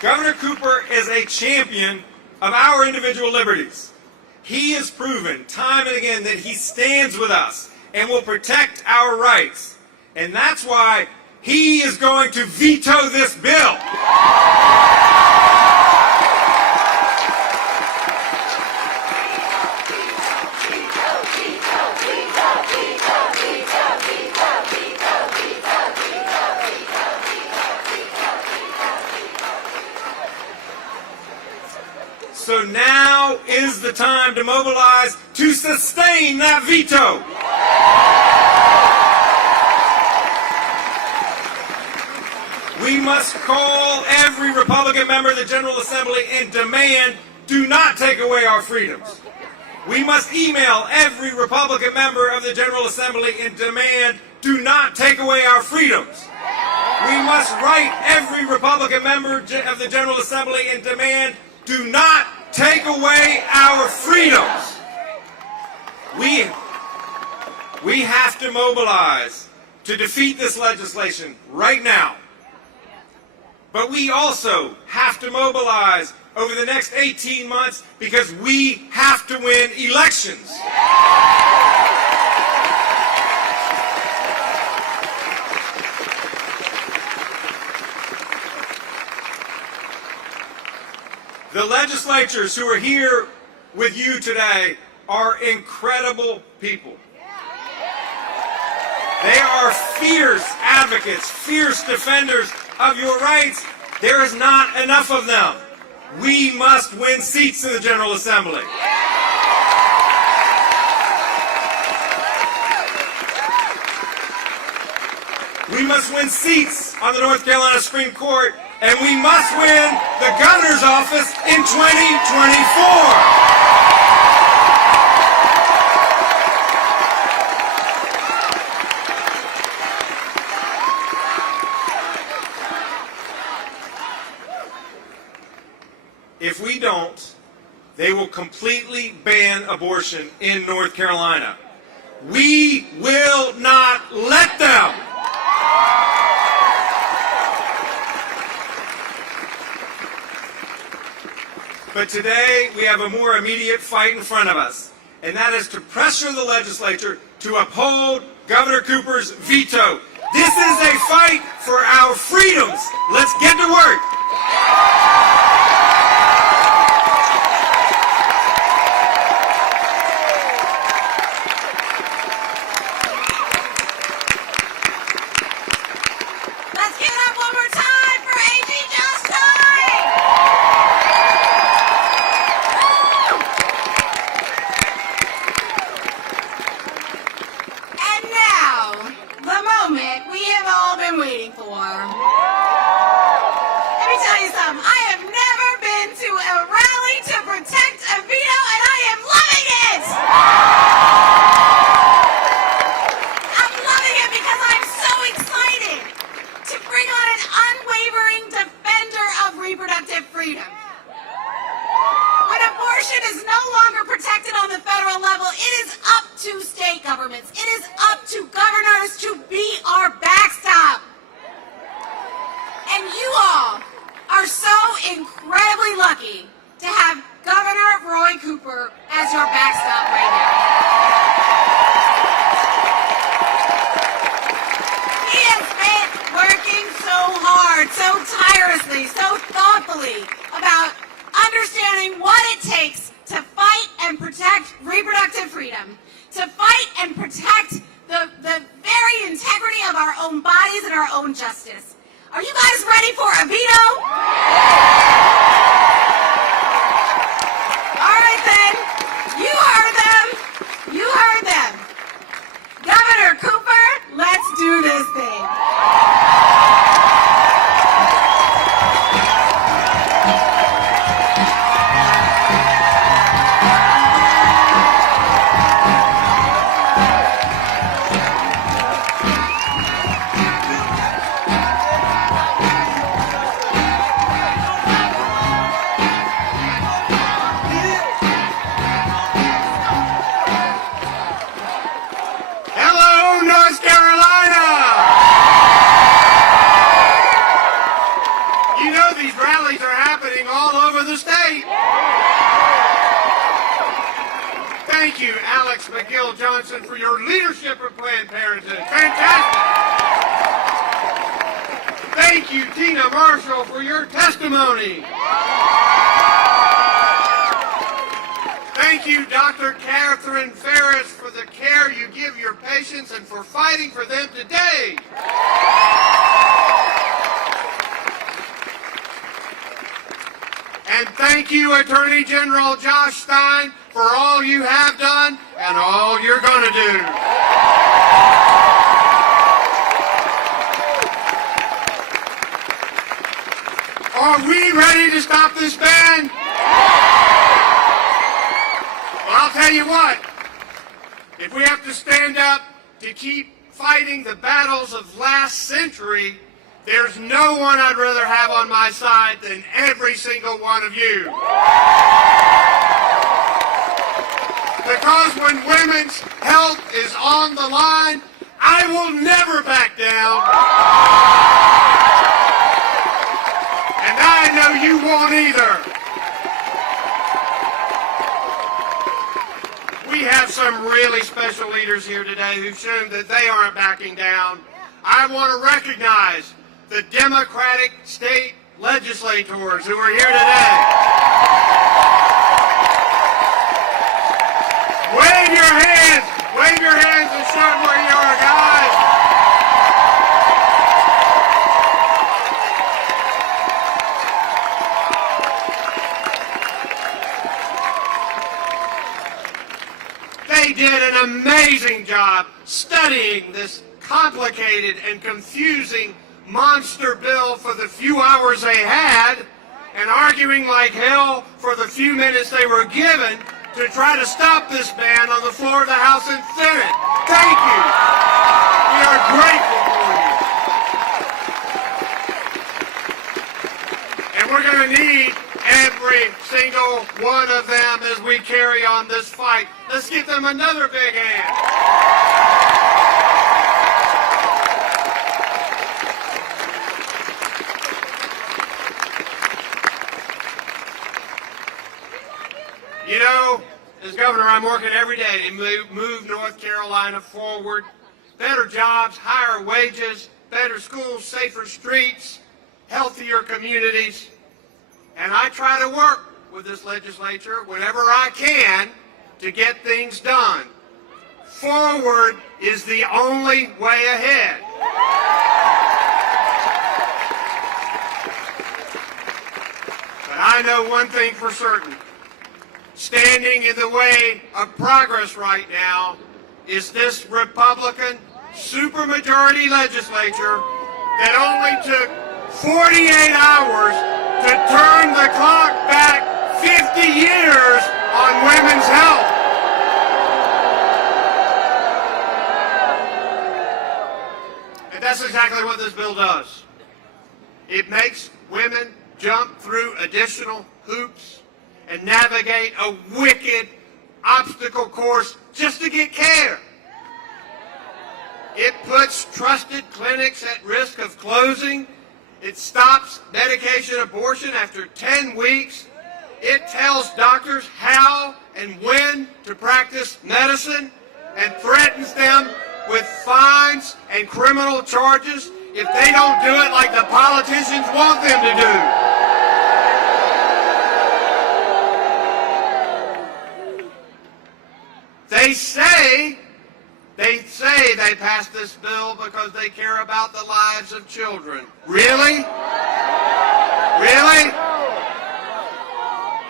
Governor Cooper is a champion of our individual liberties. He has proven time and again that he stands with us and will protect our rights. And that's why he is going to veto this bill. So now is the time to mobilize to sustain that veto. We must call every Republican member of the General Assembly and demand, do not take away our freedoms. We must email every Republican member of the General Assembly and demand, do not take away our freedoms. We must write every Republican member of the General Assembly and demand, do not take away our freedoms. We have to mobilize to defeat this legislation right now. But we also have to mobilize over the next 18 months because we have to win elections. The legislators who are here with you today are incredible people. They are fierce advocates, fierce defenders of your rights. There is not enough of them. We must win seats in the General Assembly. We must win seats on the North Carolina Supreme Court, and we must win the governor's office in 2024. completely ban abortion in North Carolina. We will not let them. But today, we have a more immediate fight in front of us, and that is to pressure the legislature to uphold Governor Cooper's veto. This is a fight for our freedoms. Let's get to work. Let's give it up one more time for AG Justine! And now, the moment we have all been waiting for. Let me tell you something. I have never been to a rally to protect a veto, and I am loving it! I'm loving it because I'm so excited to bring on an unwavering defender of reproductive freedom. When abortion is no longer protected on the federal level, it is up to state governments. It is up to governors to be our backstop. And you all are so incredibly lucky to have Governor Roy Cooper as your backstop right now. He has been working so hard, so tirelessly, so thoughtfully about understanding what it takes to fight and protect reproductive freedom, to fight and protect the very integrity of our own bodies and our own justice. Are you guys ready for a veto? All right then, you heard them. You heard them. Governor Cooper, let's do this thing. Hello, North Carolina! You know these rallies are happening all over the state. Thank you, Alex McGill Johnson, for your leadership of Planned Parenthood. Fantastic! Thank you, Tina Marshall, for your testimony. Thank you, Dr. Catherine Ferris, for the care you give your patients and for fighting for them today. And thank you, Attorney General Josh Stein, for all you have done and all you're going to do. Are we ready to stop this ban? Well, I'll tell you what, if we have to stand up to keep fighting the battles of last century, there's no one I'd rather have on my side than every single one of you. Because when women's health is on the line, I will never back down. And I know you won't either. We have some really special leaders here today who've shown that they aren't backing down. I want to recognize the Democratic state legislators who are here today. Wave your hands and show them where you are, guys. They did an amazing job studying this complicated and confusing monster bill for the few hours they had and arguing like hell for the few minutes they were given to try to stop this ban on the floor of the House and Senate. Thank you. We are grateful for you. And we're going to need every single one of them as we carry on this fight. Let's give them another big hand. You know, as governor, I'm working every day to move North Carolina forward. Better jobs, higher wages, better schools, safer streets, healthier communities. And I try to work with this legislature whenever I can to get things done. Forward is the only way ahead. But I know one thing for certain. Standing in the way of progress right now is this Republican supermajority legislature that only took 48 hours to turn the clock back 50 years on women's health. And that's exactly what this bill does. It makes women jump through additional hoops and navigate a wicked obstacle course just to get care. It puts trusted clinics at risk of closing. It stops medication abortion after 10 weeks. It tells doctors how and when to practice medicine and threatens them with fines and criminal charges if they don't do it like the politicians want them to do. They say they passed this bill because they care about the lives of children. Really? Really?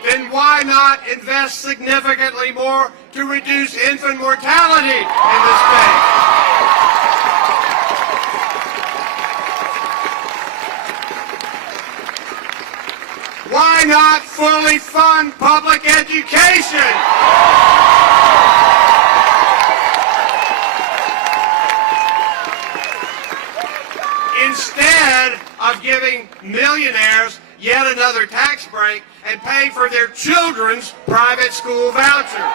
Then why not invest significantly more to reduce infant mortality in the state? Why not fully fund public education? Instead of giving millionaires yet another tax break and pay for their children's private school voucher.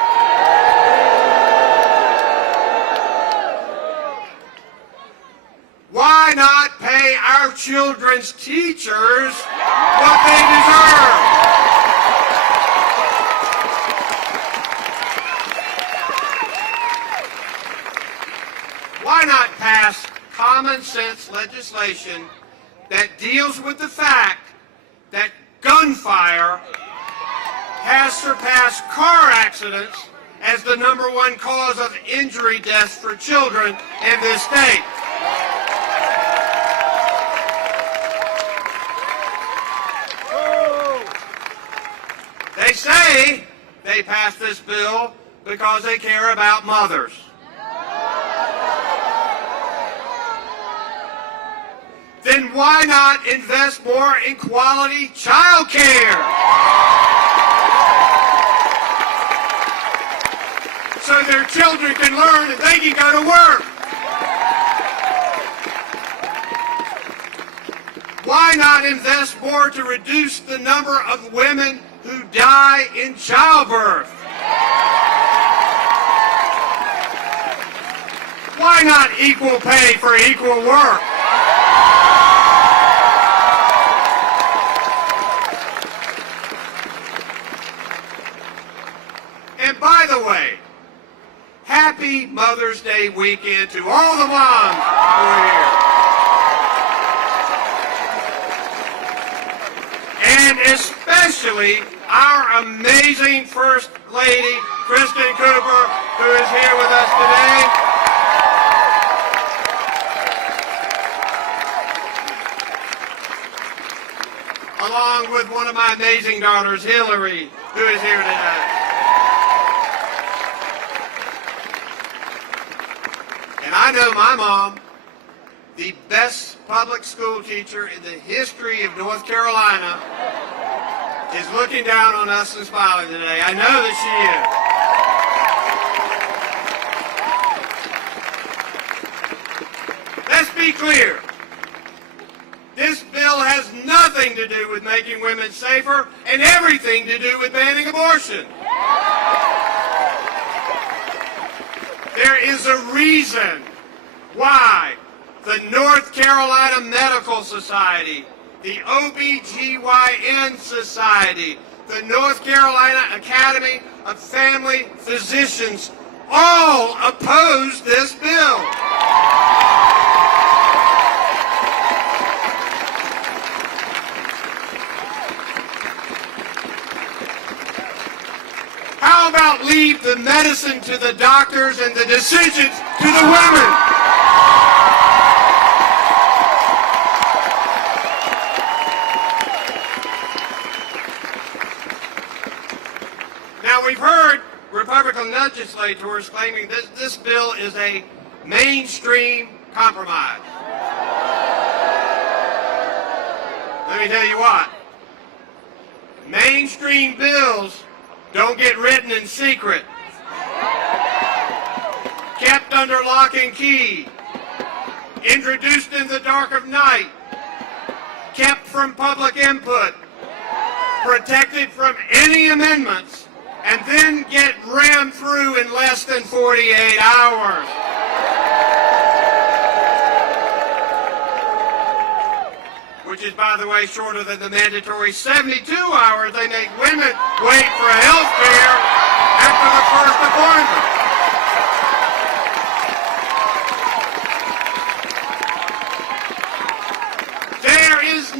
Why not pay our children's teachers what they deserve? Why not pass common sense legislation that deals with the fact that gunfire has surpassed car accidents as the #1 cause of injury deaths for children in this state? They say they passed this bill because they care about mothers. Then why not invest more in quality child care? So their children can learn and they can go to work. Why not invest more to reduce the number of women who die in childbirth? Why not equal pay for equal work? And by the way, happy Mother's Day weekend to all the moms who are here. And especially our amazing First Lady, Kristen Cooper, who is here with us today. Along with one of my amazing daughters, Hillary, who is here today. And I know my mom, the best public school teacher in the history of North Carolina, is looking down on us and smiling today. I know that she is. Let's be clear. This bill has nothing nothing to do with making women safer and everything to do with banning abortion. There is a reason why the North Carolina Medical Society, the OBGYN Society, the North Carolina Academy of Family Physicians all oppose this bill. How about leave the medicine to the doctors and the decisions to the women? Now, we've heard Republican legislators claiming that this bill is a mainstream compromise. Let me tell you what. Mainstream bills don't get written in secret, kept under lock and key, introduced in the dark of night, kept from public input, protected from any amendments, and then get rammed through in less than 48 hours. Which is, by the way, shorter than the mandatory 72 hours they make women wait for health care after the first appointment. There is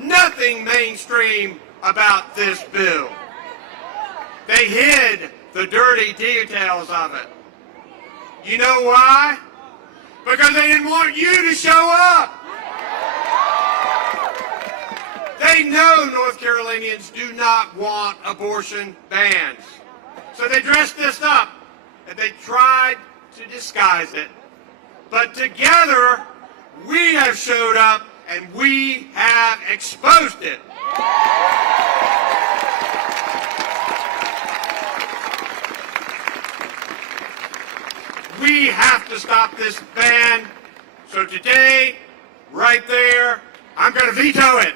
nothing mainstream about this bill. They hid the dirty details of it. You know why? Because they didn't want you to show up. They know North Carolinians do not want abortion bans. So they dressed this up and they tried to disguise it. But together, we have showed up and we have exposed it. We have to stop this ban. So today, right there, I'm going to veto it.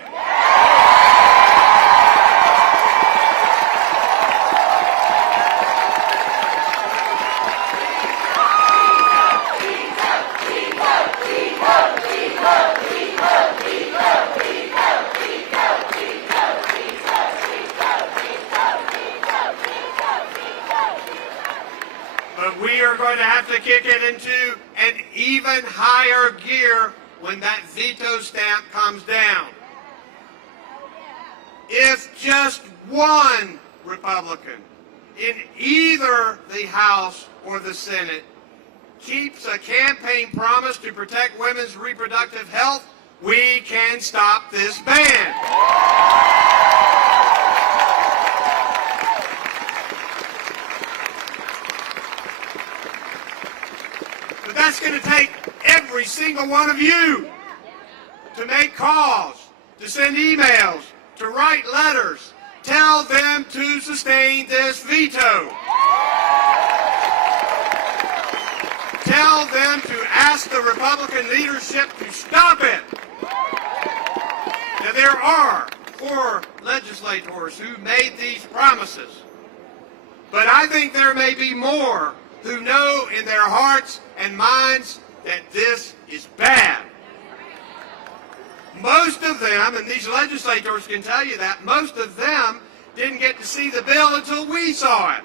But we are going to have to kick it into an even higher gear when that veto stamp comes down. If just one Republican in either the House or the Senate keeps a campaign promise to protect women's reproductive health, we can stop this ban. But that's going to take every single one of you to make calls, to send emails, to write letters. Tell them to sustain this veto. Tell them to ask the Republican leadership to stop it. Now, there are 4 legislators who made these promises, but I think there may be more who know in their hearts and minds that this is bad. Most of them, and these legislators can tell you that, most of them didn't get to see the bill until we saw it.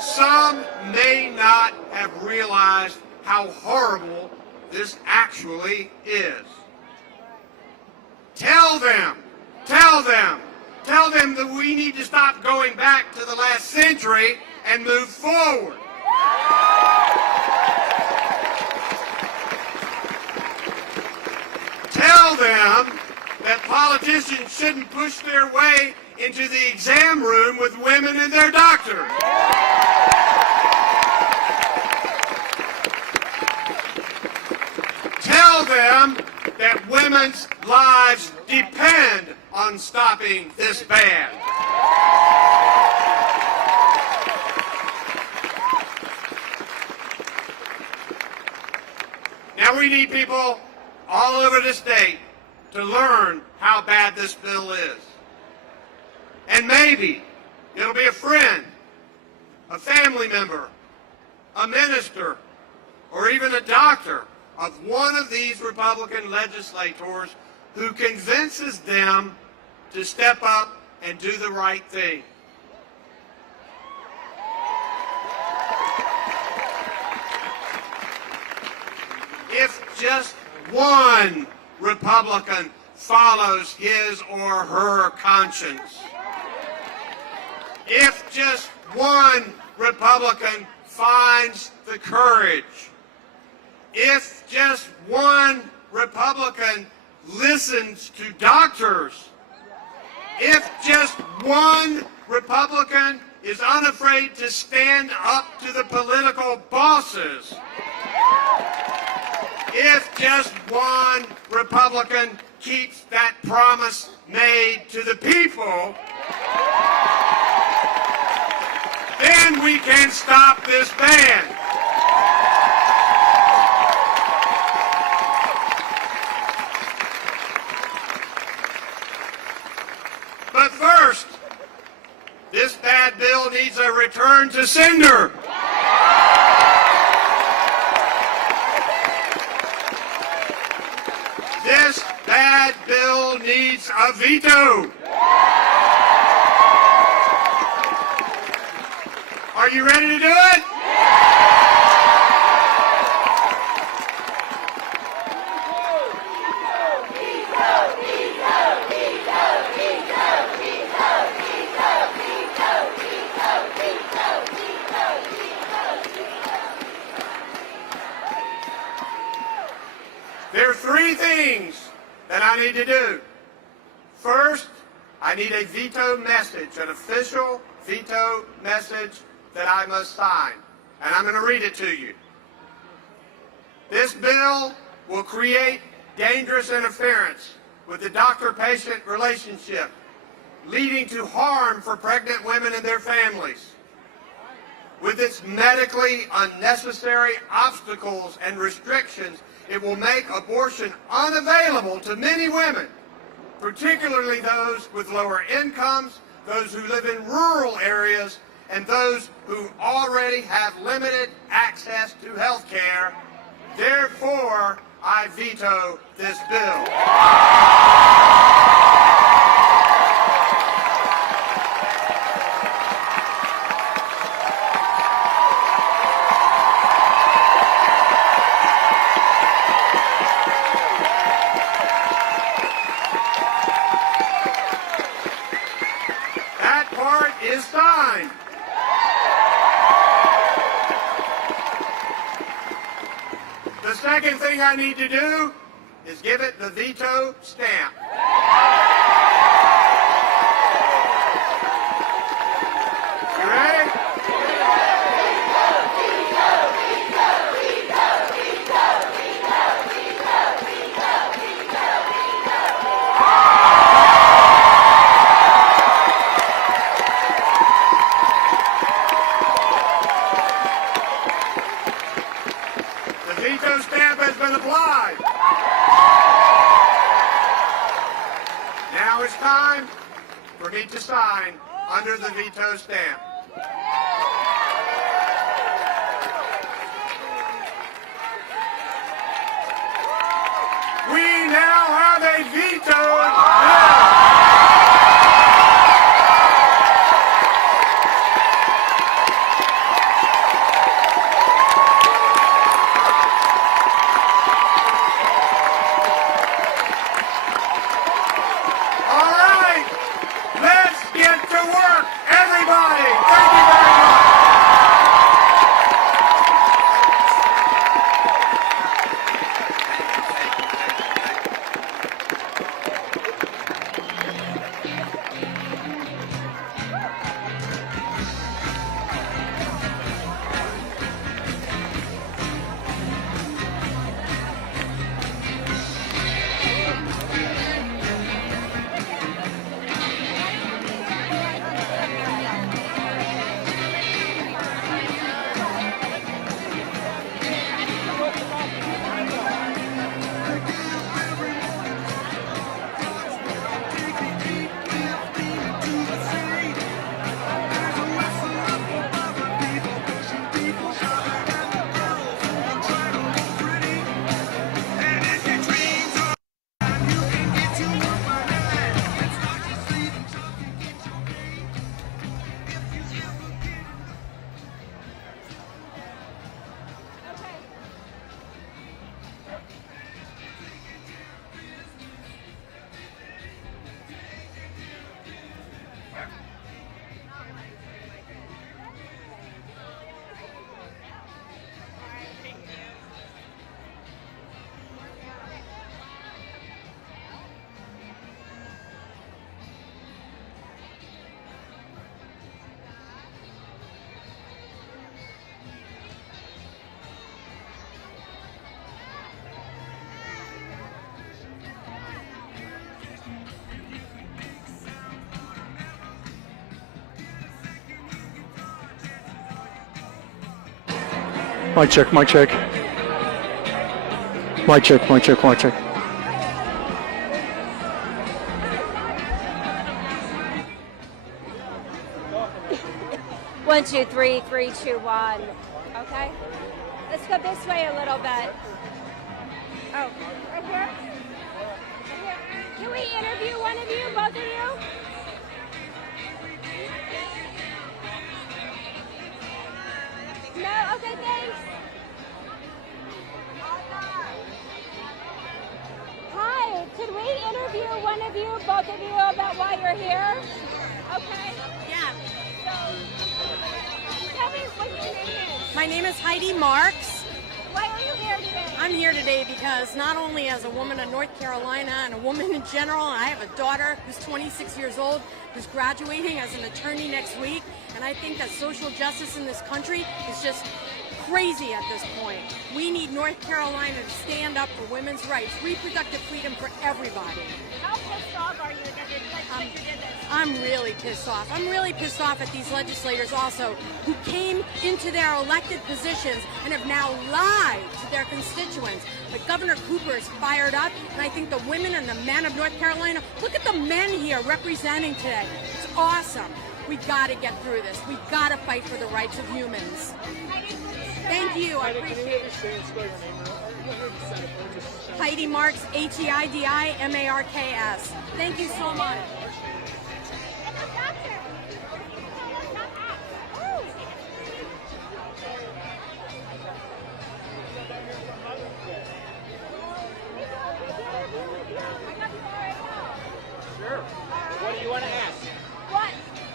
Some may not have realized how horrible this actually is. Tell them that we need to stop going back to the last century and move forward. Tell them that politicians shouldn't push their way into the exam room with women and their doctors. Tell them that women's lives depend on stopping this ban. Now we need people all over the state to learn how bad this bill is. And maybe it'll be a friend, a family member, a minister, or even a doctor of one of these Republican legislators who convinces them to step up and do the right thing. If just one Republican follows his or her conscience, if just one Republican finds the courage, if just one Republican listens to doctors, if just one Republican is unafraid to stand up to the political bosses, if just one Republican keeps that promise made to the people, then we can stop this ban. But first, this bad bill needs a return to sender. This bad bill needs a veto. Are you ready to do it? There are three things that I need to do. First, I need a veto message, an official veto message that I must sign. And I'm going to read it to you. This bill will create dangerous interference with the doctor-patient relationship, leading to harm for pregnant women and their families. With its medically unnecessary obstacles and restrictions, it will make abortion unavailable to many women, particularly those with lower incomes, those who live in rural areas, and those who already have limited access to health care. Therefore, I veto this bill. That part is signed. The second thing I need to do is give it the veto stamp. You ready? The veto stamp has been applied. Now it's time for me to sign under the veto stamp. We now have a vetoed bill. All right, let's get to work, everybody. Mic check, mic check. Mic check, mic check, mic check. One, two, three, 3, 2, 1. Okay. Let's go this way a little bit. Oh, right here? Here. Can we interview one of you, both of you? No? Okay, thanks. Hi, could we interview one of you, both of you, about why you're here? Okay. Yeah. Tell me what your name is. My name is Heidi Marks. Why are you here today? I'm here today because not only as a woman of North Carolina and a woman in general, I have a daughter who's 26 years old who's graduating as an attorney next week, and I think that social justice in this country is just crazy at this point. We need North Carolina to stand up for women's rights, reproductive freedom for everybody. How pissed off are you that the legislature did this? I'm really pissed off. I'm really pissed off at these legislators also who came into their elected positions and have now lied to their constituents. But Governor Cooper is fired up, and I think the women and the men of North Carolina, look at the men here representing today. It's awesome. We got to get through this. We got to fight for the rights of humans. Thank you. I appreciate it. Heidi Marks, HEIDIMARKS. Thank you so much. Sure. What do you want to ask?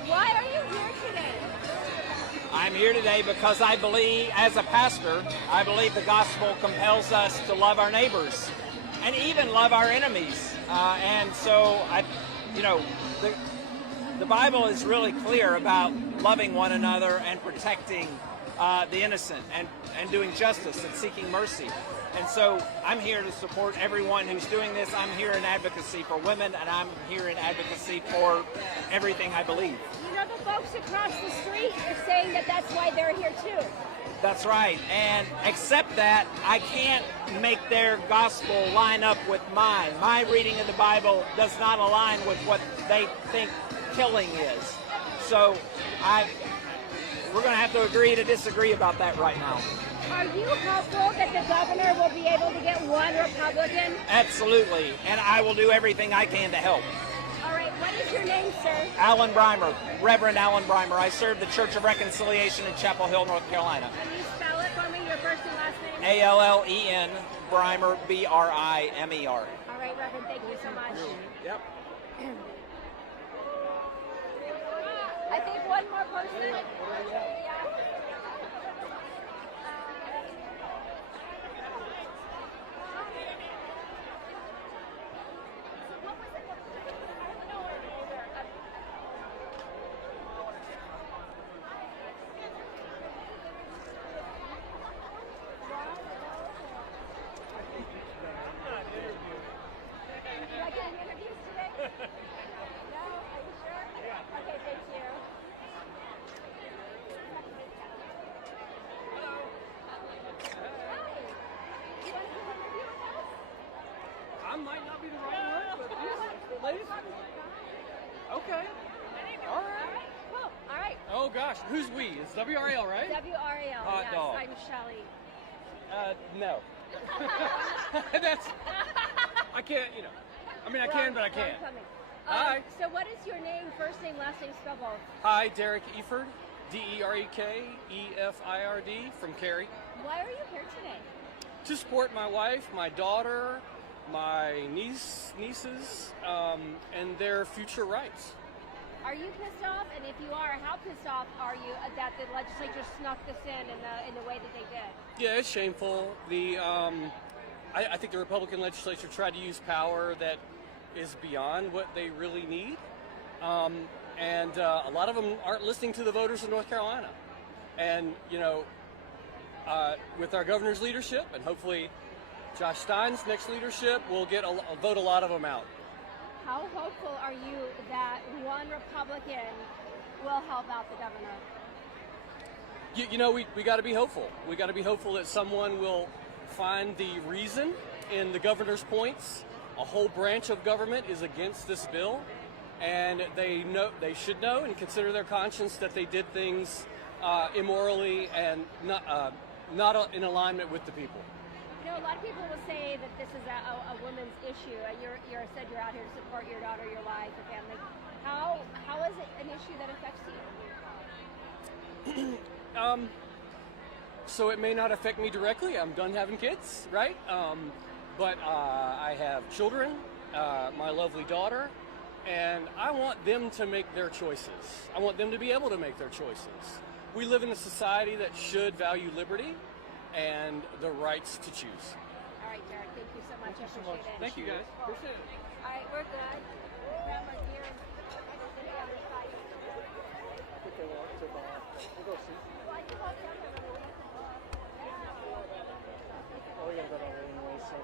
Why are you here today? I'm here today because I believe, as a pastor, I believe the gospel compels us to love our neighbors and even love our enemies. And so, the Bible is really clear about loving one another and protecting the innocent and doing justice and seeking mercy. And so I'm here to support everyone who's doing this. I'm here in advocacy for women, and I'm here in advocacy for everything I believe. You know, the folks across the street are saying that that's why they're here too. That's right. And except that, I can't make their gospel line up with mine. My reading of the Bible does not align with what they think killing is. So we're going to have to agree to disagree about that right now. Are you hopeful that the governor will be able to get one Republican? Absolutely. And I will do everything I can to help. All right. What is your name, sir? Alan Breimer, Reverend Alan Breimer. I serve the Church of Reconciliation in Chapel Hill, North Carolina. Can you spell it for me, your first and last name? Allen Breimer, Brimer. All right, Reverend. Thank you so much. Yep. I think one more person. Yeah. I might not be the right one, but ladies. Okay. All right. Cool. All right. Oh gosh, who's we? It's WRAL, right? WRAL. Hot Yes, dog. I'm Shelly. No. That's. I can't. I mean, I can, but I can't. Hi. So, what is your name? First name, last name, spell both. Hi, Derek Eford, Derek Efird from Cary. Why are you here today? To support my wife, my daughter, my nieces, and their future rights. Are you pissed off? And if you are, how pissed off are you that the legislature snuck this in the way that they did? Yeah, it's shameful. I think the Republican legislature tried to use power that is beyond what they really need, and a lot of them aren't listening to the voters of North Carolina. And with our governor's leadership, and hopefully Josh Stein's next leadership, will vote a lot of them out. How hopeful are you that one Republican will help out the governor? we got to be hopeful. We got to be hopeful that someone will find the reason in the governor's points. A whole branch of government is against this bill, and they should know and consider their conscience that they did things immorally and not in alignment with the people. You know, a lot of people will say that this is a woman's issue. You said you're out here to support your daughter, your wife, your family. How is it an issue that affects you? So it may not affect me directly. I'm done having kids, right? But I have children, my lovely daughter, and I want them to make their choices. I want them to be able to make their choices. We live in a society that should value liberty and the rights to choose. All right, Jared, thank you so much. I appreciate it. Thank you, guys. Appreciate it. All right, we're good. Grandma's here and the other side. We'll go see. Well, I think I'll tell them. Oh, we gotta go down there anyway, so.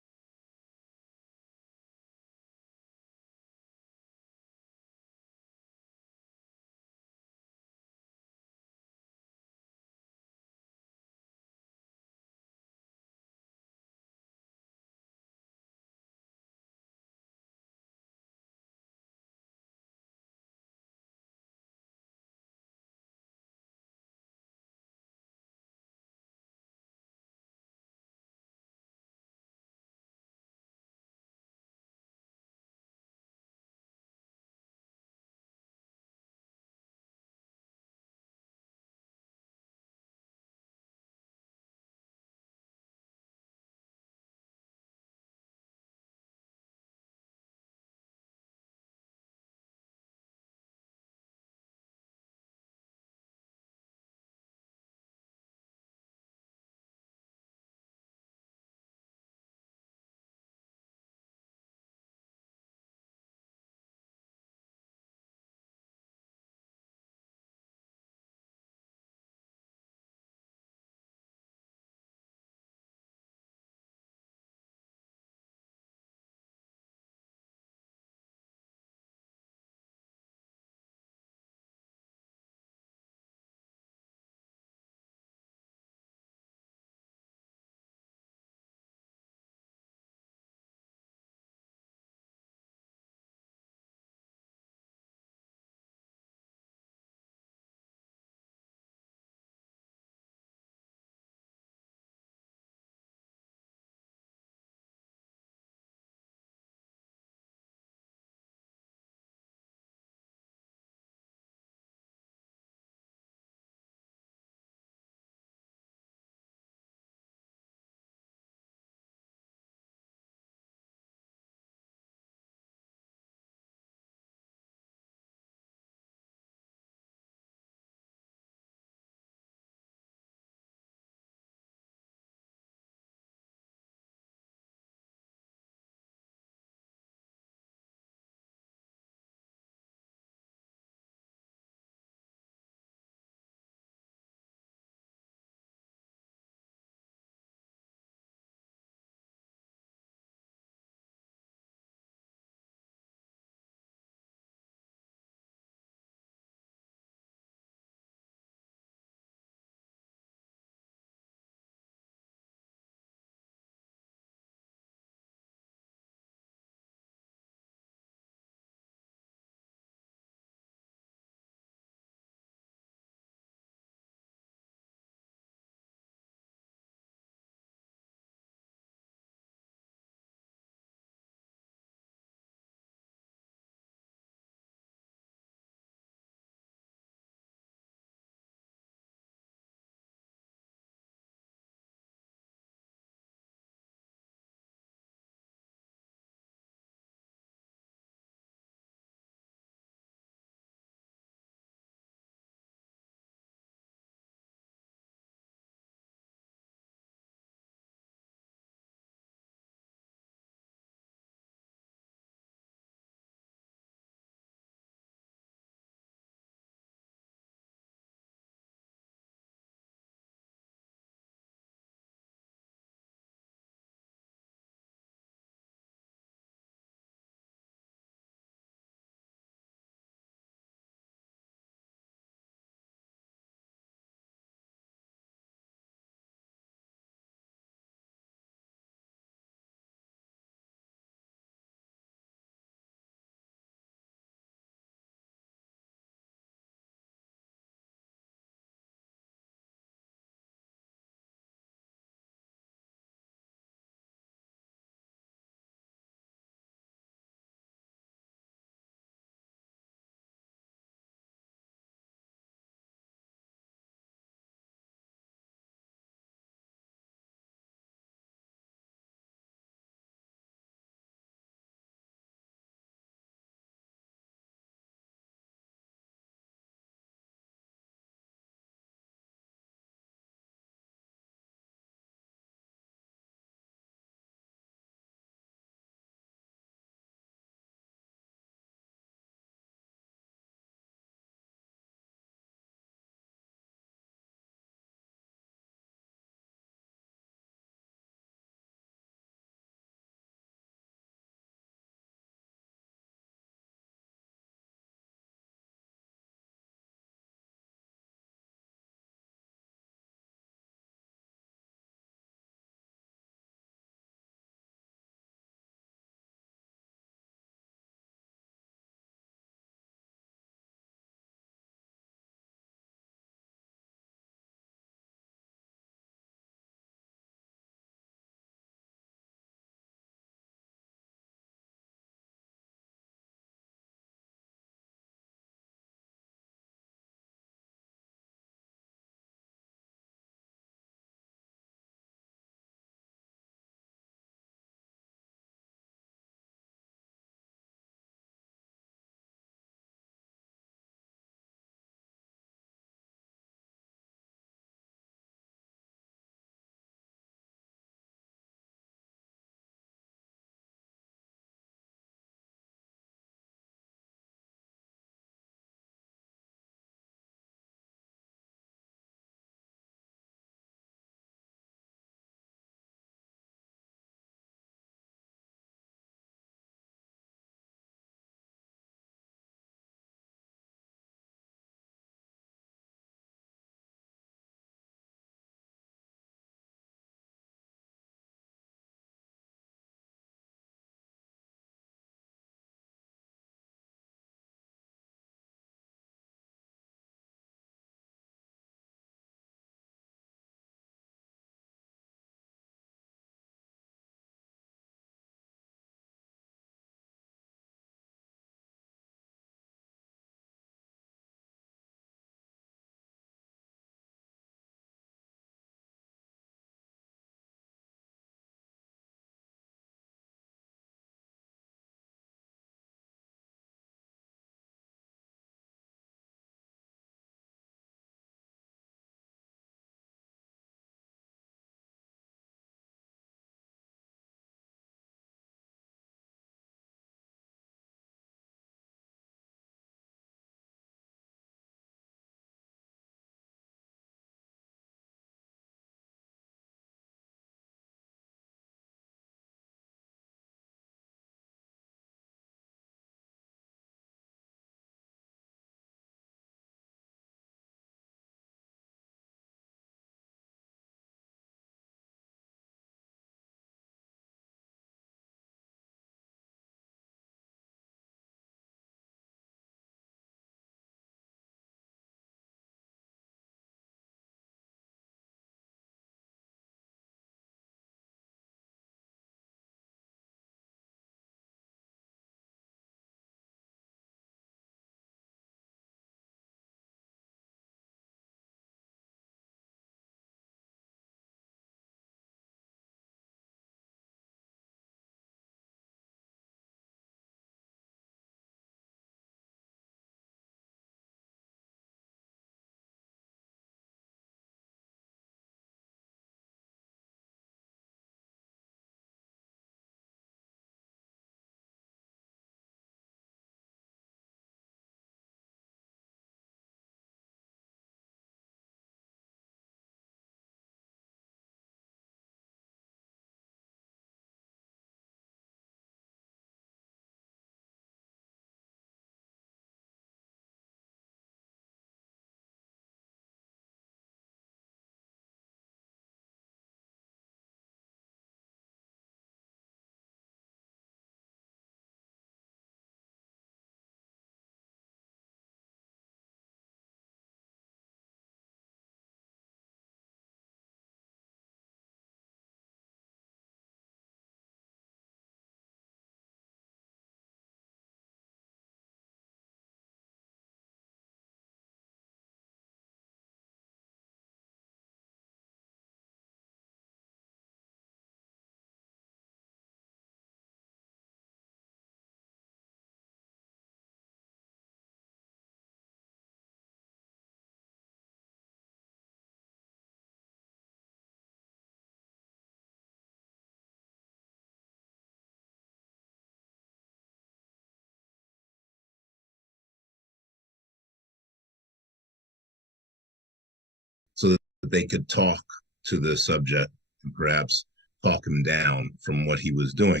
They could talk to the subject and perhaps talk him down from what he was doing.